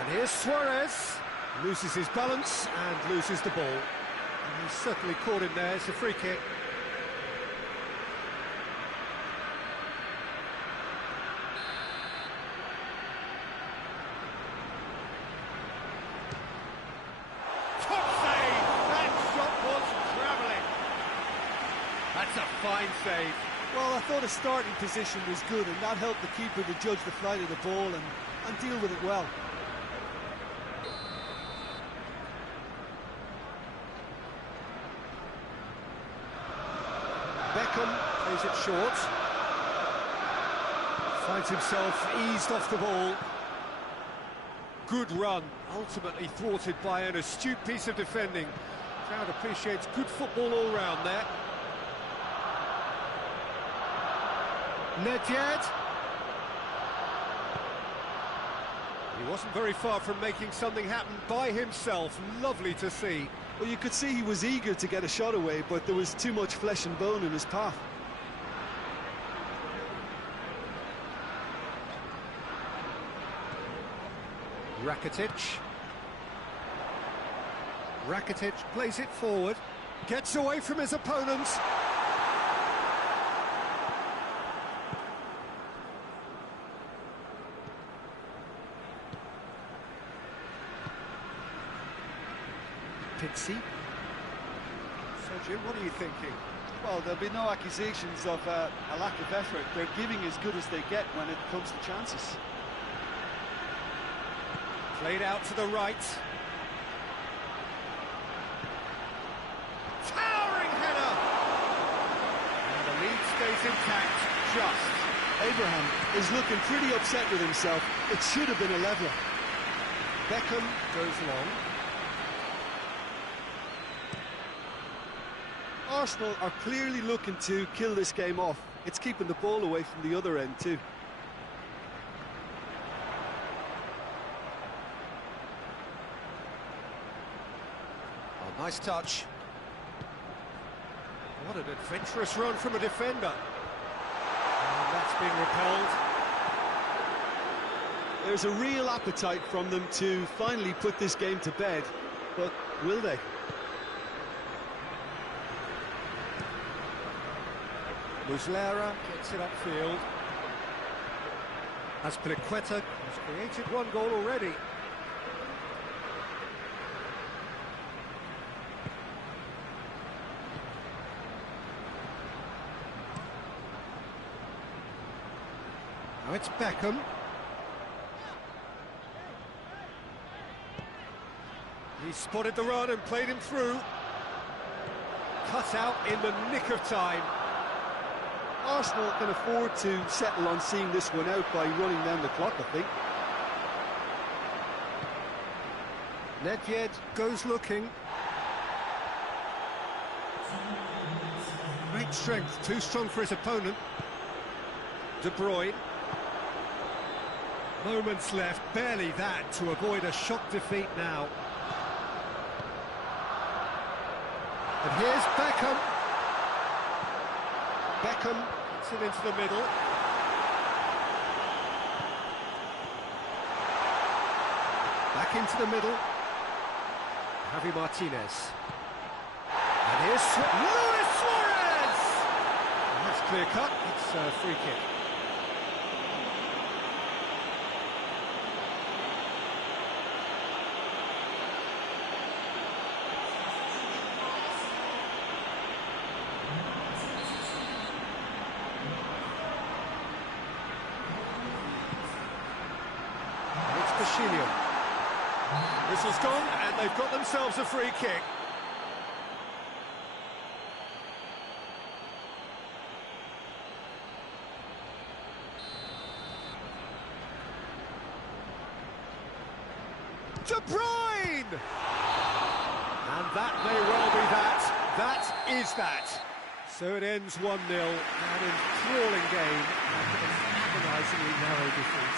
And here's Suarez. Loses his balance and loses the ball. And he's certainly caught him there. It's a free kick. fine save. Well, I thought his starting position was good, and that helped the keeper to judge the flight of the ball and deal with it well. Beckham plays it short. Finds himself eased off the ball. Good run, ultimately thwarted by an astute piece of defending. Crowd appreciates good football all round there. Nedved. He wasn't very far from making something happen by himself. Lovely to see. Well, you could see he was eager to get a shot away, but there was too much flesh and bone in his path. Rakitic plays it forward, gets away from his opponents. Pixie. So, Jim, what are you thinking? Well, there'll be no accusations of a lack of effort. They're giving as good as they get when it comes to chances. Played out to the right. Towering header! And the lead stays intact, just. Abraham is looking pretty upset with himself. It should have been a leveller. Beckham goes long. Arsenal are clearly looking to kill this game off. It's keeping the ball away from the other end too. Oh, nice touch. What an adventurous run from a defender. And that's been repelled. There's a real appetite from them to finally put this game to bed, but will they? Muslera gets it upfield. Azpilicueta has created one goal already. Now it's Beckham. He spotted the run and played him through. Cut out in the nick of time. Arsenal can afford to settle on seeing this one out by running down the clock, I think. Nedved goes looking. Great strength, too strong for his opponent. De Bruyne. Moments left, barely that, to avoid a shock defeat now. And here's Beckham. Beckham gets it into the middle. Back into the middle. Javi Martinez. And here's Luis Suarez! And that's clear cut, it's a free kick. Whistle's gone, and they've got themselves a free kick. De Bruyne! And that may well be that. That is that. So it ends 1-0, an enthralling game, and an agonisingly narrow defeat.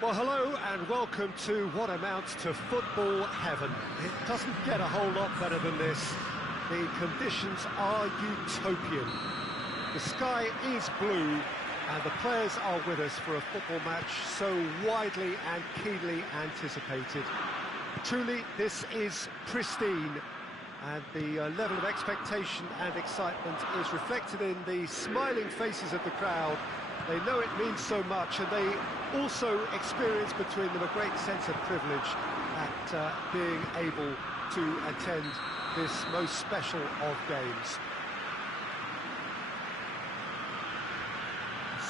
Well, hello and welcome to what amounts to football heaven. It doesn't get a whole lot better than this. The conditions are utopian. The sky is blue and the players are with us for a football match so widely and keenly anticipated. Truly, this is pristine, and the level of expectation and excitement is reflected in the smiling faces of the crowd. They know it means so much, and they also experience between them a great sense of privilege at being able to attend this most special of games.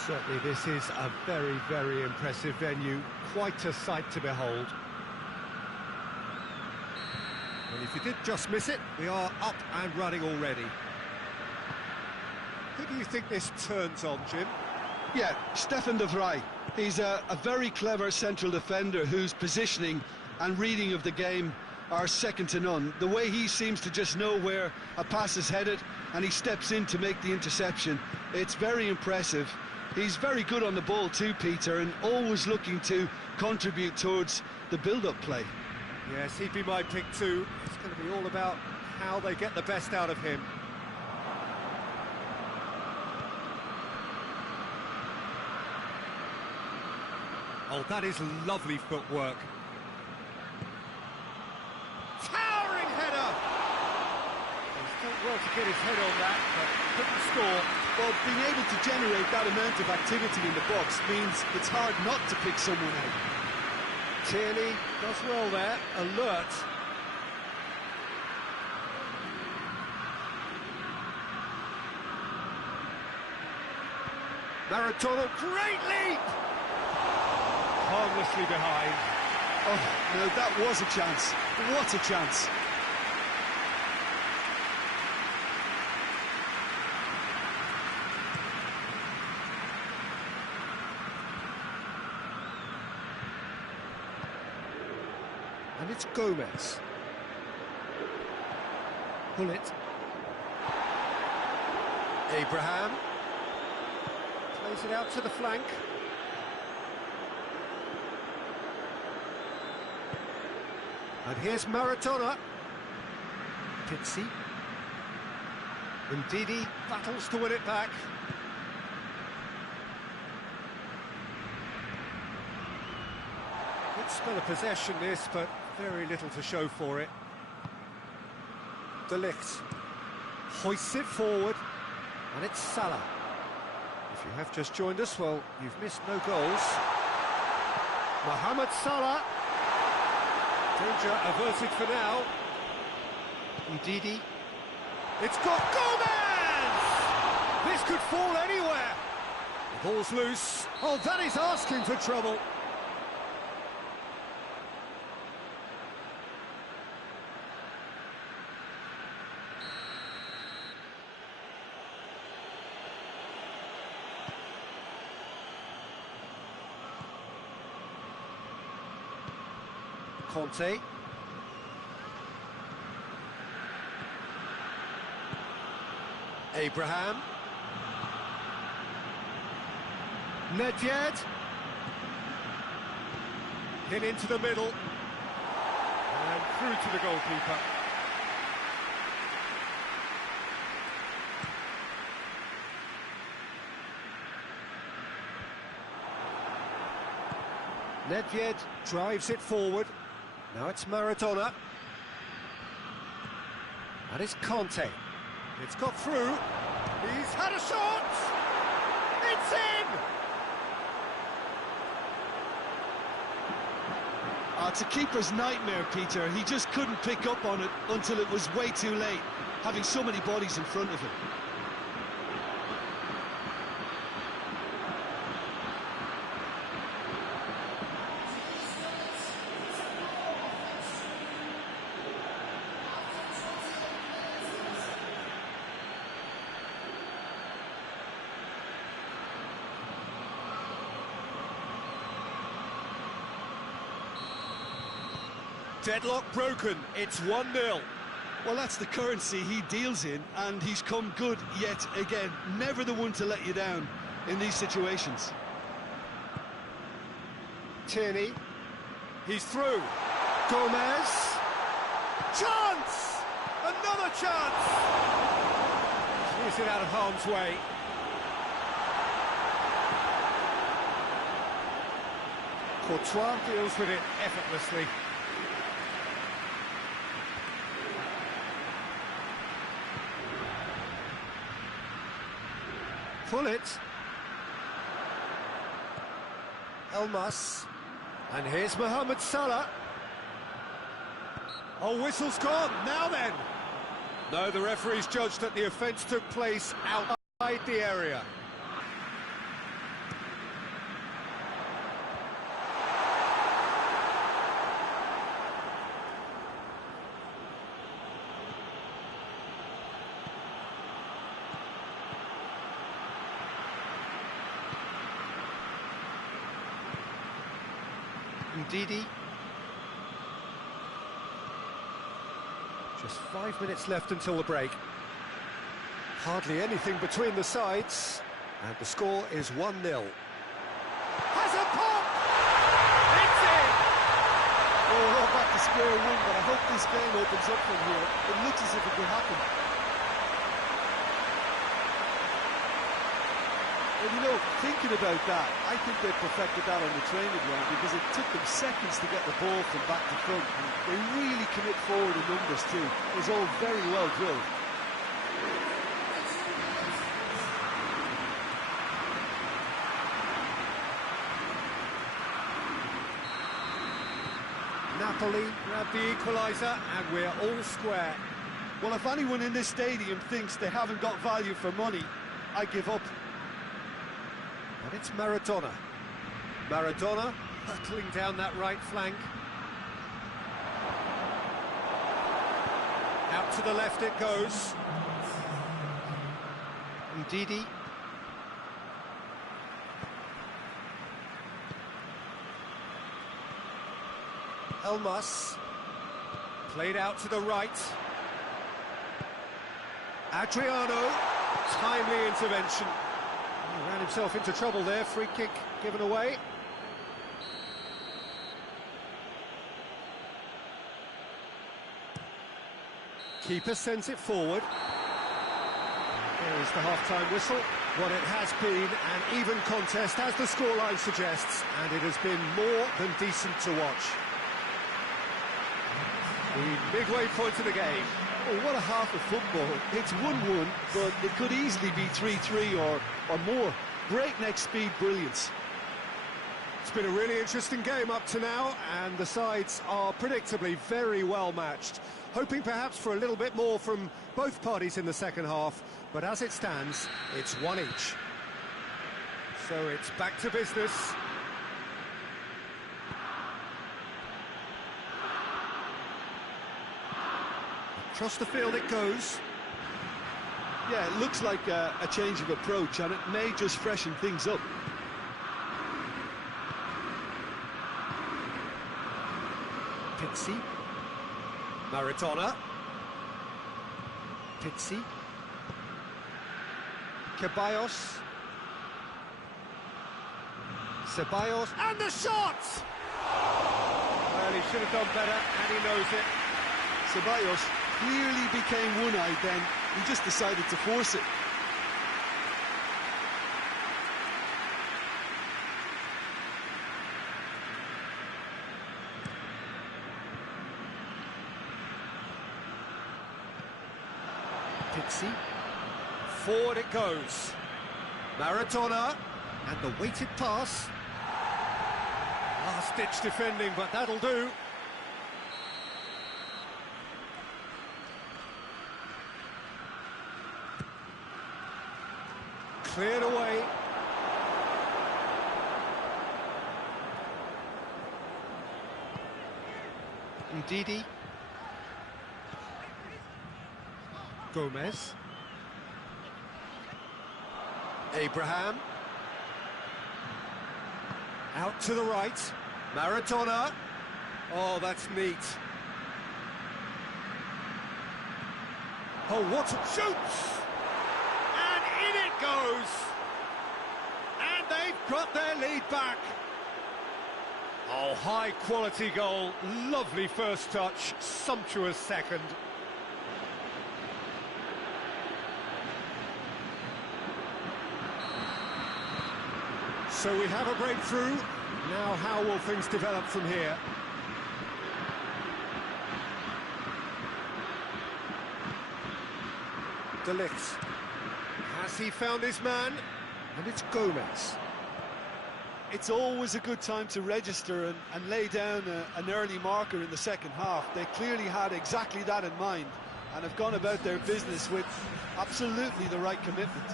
Certainly this is a very, very impressive venue, quite a sight to behold. And if you did just miss it, we are up and running already. Who do you think this turns on, Jim? Yeah, Stefan de Vrij. He's a very clever central defender whose positioning and reading of the game are second to none. The way he seems to just know where a pass is headed and he steps in to make the interception, it's very impressive. He's very good on the ball too, Peter, and always looking to contribute towards the build-up play. Yes, he'd be my pick too. It's going to be all about how they get the best out of him. Oh, that is lovely footwork. Towering header! He's done well to get his head on that, but couldn't score. Well, being able to generate that amount of activity in the box means it's hard not to pick someone out. Tierney does well there, alert. Maradona, great leap! Harmlessly behind. Oh, no, that was a chance. What a chance. And it's Gomez. Bullet. Abraham. Plays it out to the flank. And here's Maradona. Pizzi. Ndidi battles to win it back. Good spell of possession this, but very little to show for it. De Ligt hoists it forward, and it's Salah. If you have just joined us, well, you've missed no goals. Mohamed Salah. Danger averted for now. Ndidi. It's got Gomez! This could fall anywhere. The ball's loose. Oh, that is asking for trouble. Conte. Abraham. Nedved. Hit into the middle. And through to the goalkeeper. Nedved drives it forward. Now it's Maradona. And it's Conte. It's got through. He's had a shot! It's in! It's a keeper's nightmare, Peter. He just couldn't pick up on it until it was way too late, having so many bodies in front of him. Deadlock broken, it's 1-0. Well, that's the currency he deals in, and he's come good yet again. Never the one to let you down in these situations. Tierney. He's through. Gomez. Chance! Another chance! Clears it out of harm's way. Courtois deals with it effortlessly. Pull it. Elmas. And here's Mohamed Salah. Oh, whistle's gone. Now then. No, the referee's judged that the offence took place outside the area. Ndidi. Just 5 minutes left until the break. Hardly anything between the sides, and the score is 1-0. Has a pop! It's in! Oh, we're all back to square one, but I hope this game opens up from here. It looks as if it could happen. And you know, thinking about that, I think they perfected that on the training ground because it took them seconds to get the ball from back to front. And they really commit forward in numbers too. It was all very well drilled. Napoli grab the equaliser and we're all square. Well, if anyone in this stadium thinks they haven't got value for money, I give up. And it's Maradona. Maradona hurtling down that right flank. Out to the left it goes. Ndidi. Elmas. Played out to the right. Adriano. Timely intervention. He ran himself into trouble there. Free kick given away. Keeper sends it forward. There is the half-time whistle. What it has been an even contest, as the scoreline suggests, and it has been more than decent to watch. The midway point of the game. Oh, what a half of football. It's 1-1, but it could easily be 3-3 or more. Breakneck speed brilliance. It's been a really interesting game up to now, and the sides are predictably very well matched. Hoping perhaps for a little bit more from both parties in the second half, but as it stands, it's one each. So it's back to business. Across the field it goes. Yeah, it looks like a change of approach, and it may just freshen things up. Pizzi. Maradona. Pizzi. Ceballos. Ceballos. And the shot! Well, he should have done better, and he knows it. Ceballos clearly became one-eyed then. He just decided to force it. Pizzi. Forward it goes. Maradona. And the weighted pass. Last-ditch defending, but that'll do. Cleared away. Ndidi. Gomez. Abraham. Out to the right. Maradona. Oh, that's neat. Oh, what a shoots! And in it goes! And they've got their lead back. Oh, high-quality goal. Lovely first touch, sumptuous second. So we have a breakthrough. Now how will things develop from here? De Ligt. Has he found his man? And it's Gomez. It's always a good time to register and lay down an early marker in the second half. They clearly had exactly that in mind and have gone about their business with absolutely the right commitment.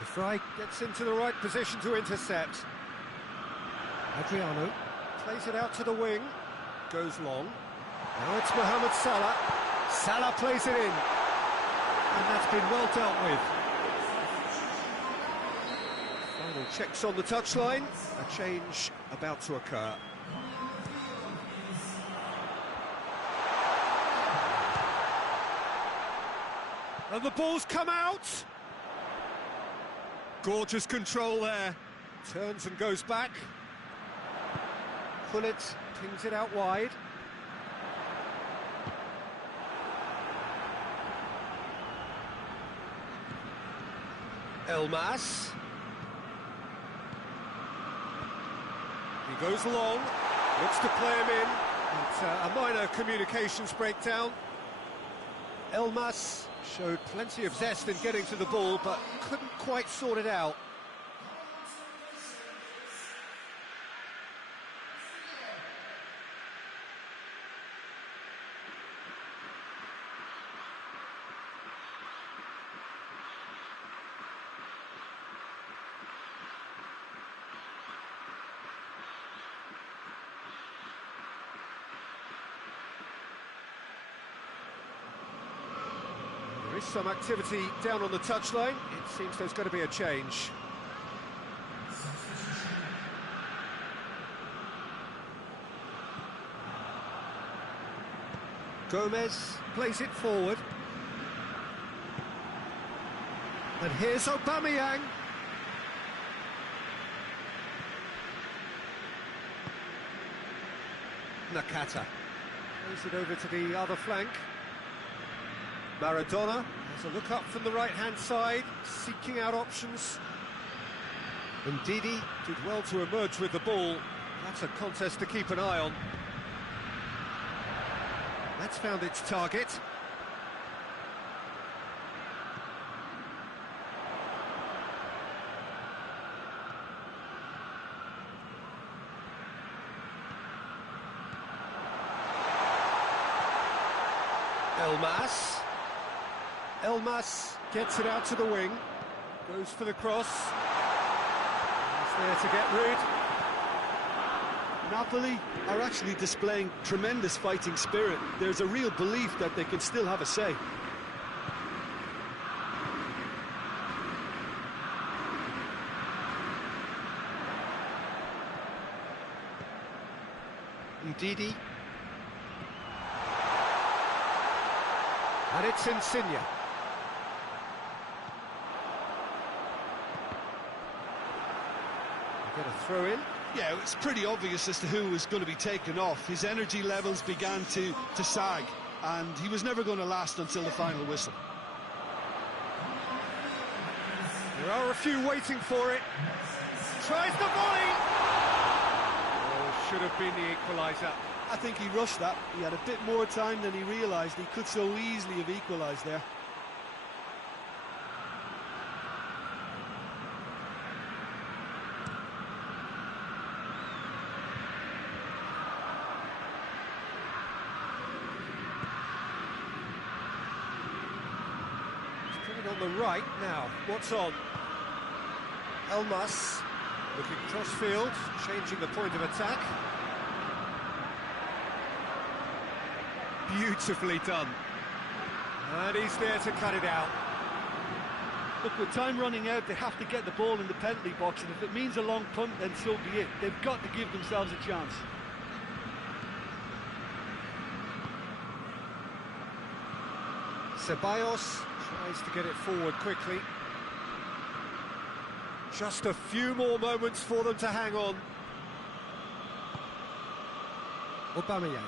De Vrij gets into the right position to intercept. Adriano plays it out to the wing, goes long. Now it's Mohamed Salah. Salah plays it in. And that's been well dealt with. Final checks on the touchline. A change about to occur. And the ball's come out. Gorgeous control there. Turns and goes back. Gullit pings it out wide. Elmas. He goes long, looks to play him in. It's a minor communications breakdown. Elmas showed plenty of zest in getting to the ball, but couldn't quite sort it out. There is some activity down on the touchline. It seems there's going to be a change. Gomez plays it forward. And here's Aubameyang. Nakata plays it over to the other flank. Maradona has a look up from the right-hand side, seeking out options. And Didi did well to emerge with the ball. That's a contest to keep an eye on. That's found its target. Elmas gets it out to the wing, goes for the cross. He's there to get rid. Napoli are actually displaying tremendous fighting spirit. There's a real belief that they can still have a say. Ndidi. And it's Insigne. Get a throw in. Yeah, it's pretty obvious as to who was going to be taken off. His energy levels began to sag, and he was never going to last until the final whistle. There are a few waiting for it. Tries the volley! Oh, should have been the equaliser. I think he rushed that. He had a bit more time than he realised. He could so easily have equalised there. On the right now, what's on? Elmas looking crossfield, changing the point of attack. Beautifully done. And he's there to cut it out. Look, with time running out, they have to get the ball in the penalty box, and if it means a long punt, then so be it. They've got to give themselves a chance. Ceballos tries to get it forward quickly. Just a few more moments for them to hang on. Aubameyang.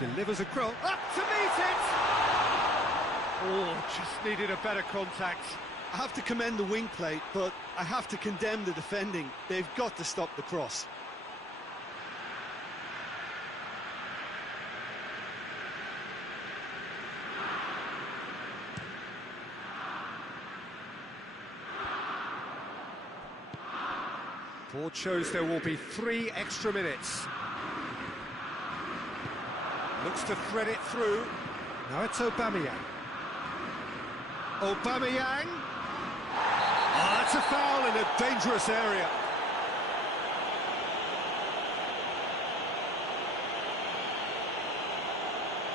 Delivers a cross, up to meet it! Oh, just needed a better contact. I have to commend the wing play, but I have to condemn the defending. They've got to stop the cross. Board shows there will be 3 extra minutes. Looks to thread it through. Now it's Aubameyang. Aubameyang! Oh, that's a foul in a dangerous area.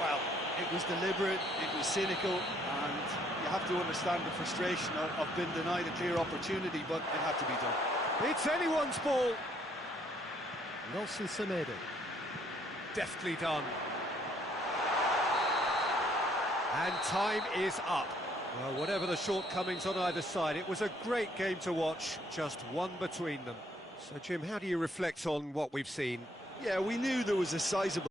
Well, it was deliberate, it was cynical, and you have to understand the frustration of being denied a clear opportunity, but it had to be done. It's anyone's ball. Nelson Semedo. Deftly done. And time is up. Well, whatever the shortcomings on either side, it was a great game to watch, just one between them. So, Jim, how do you reflect on what we've seen? Yeah, we knew there was a sizable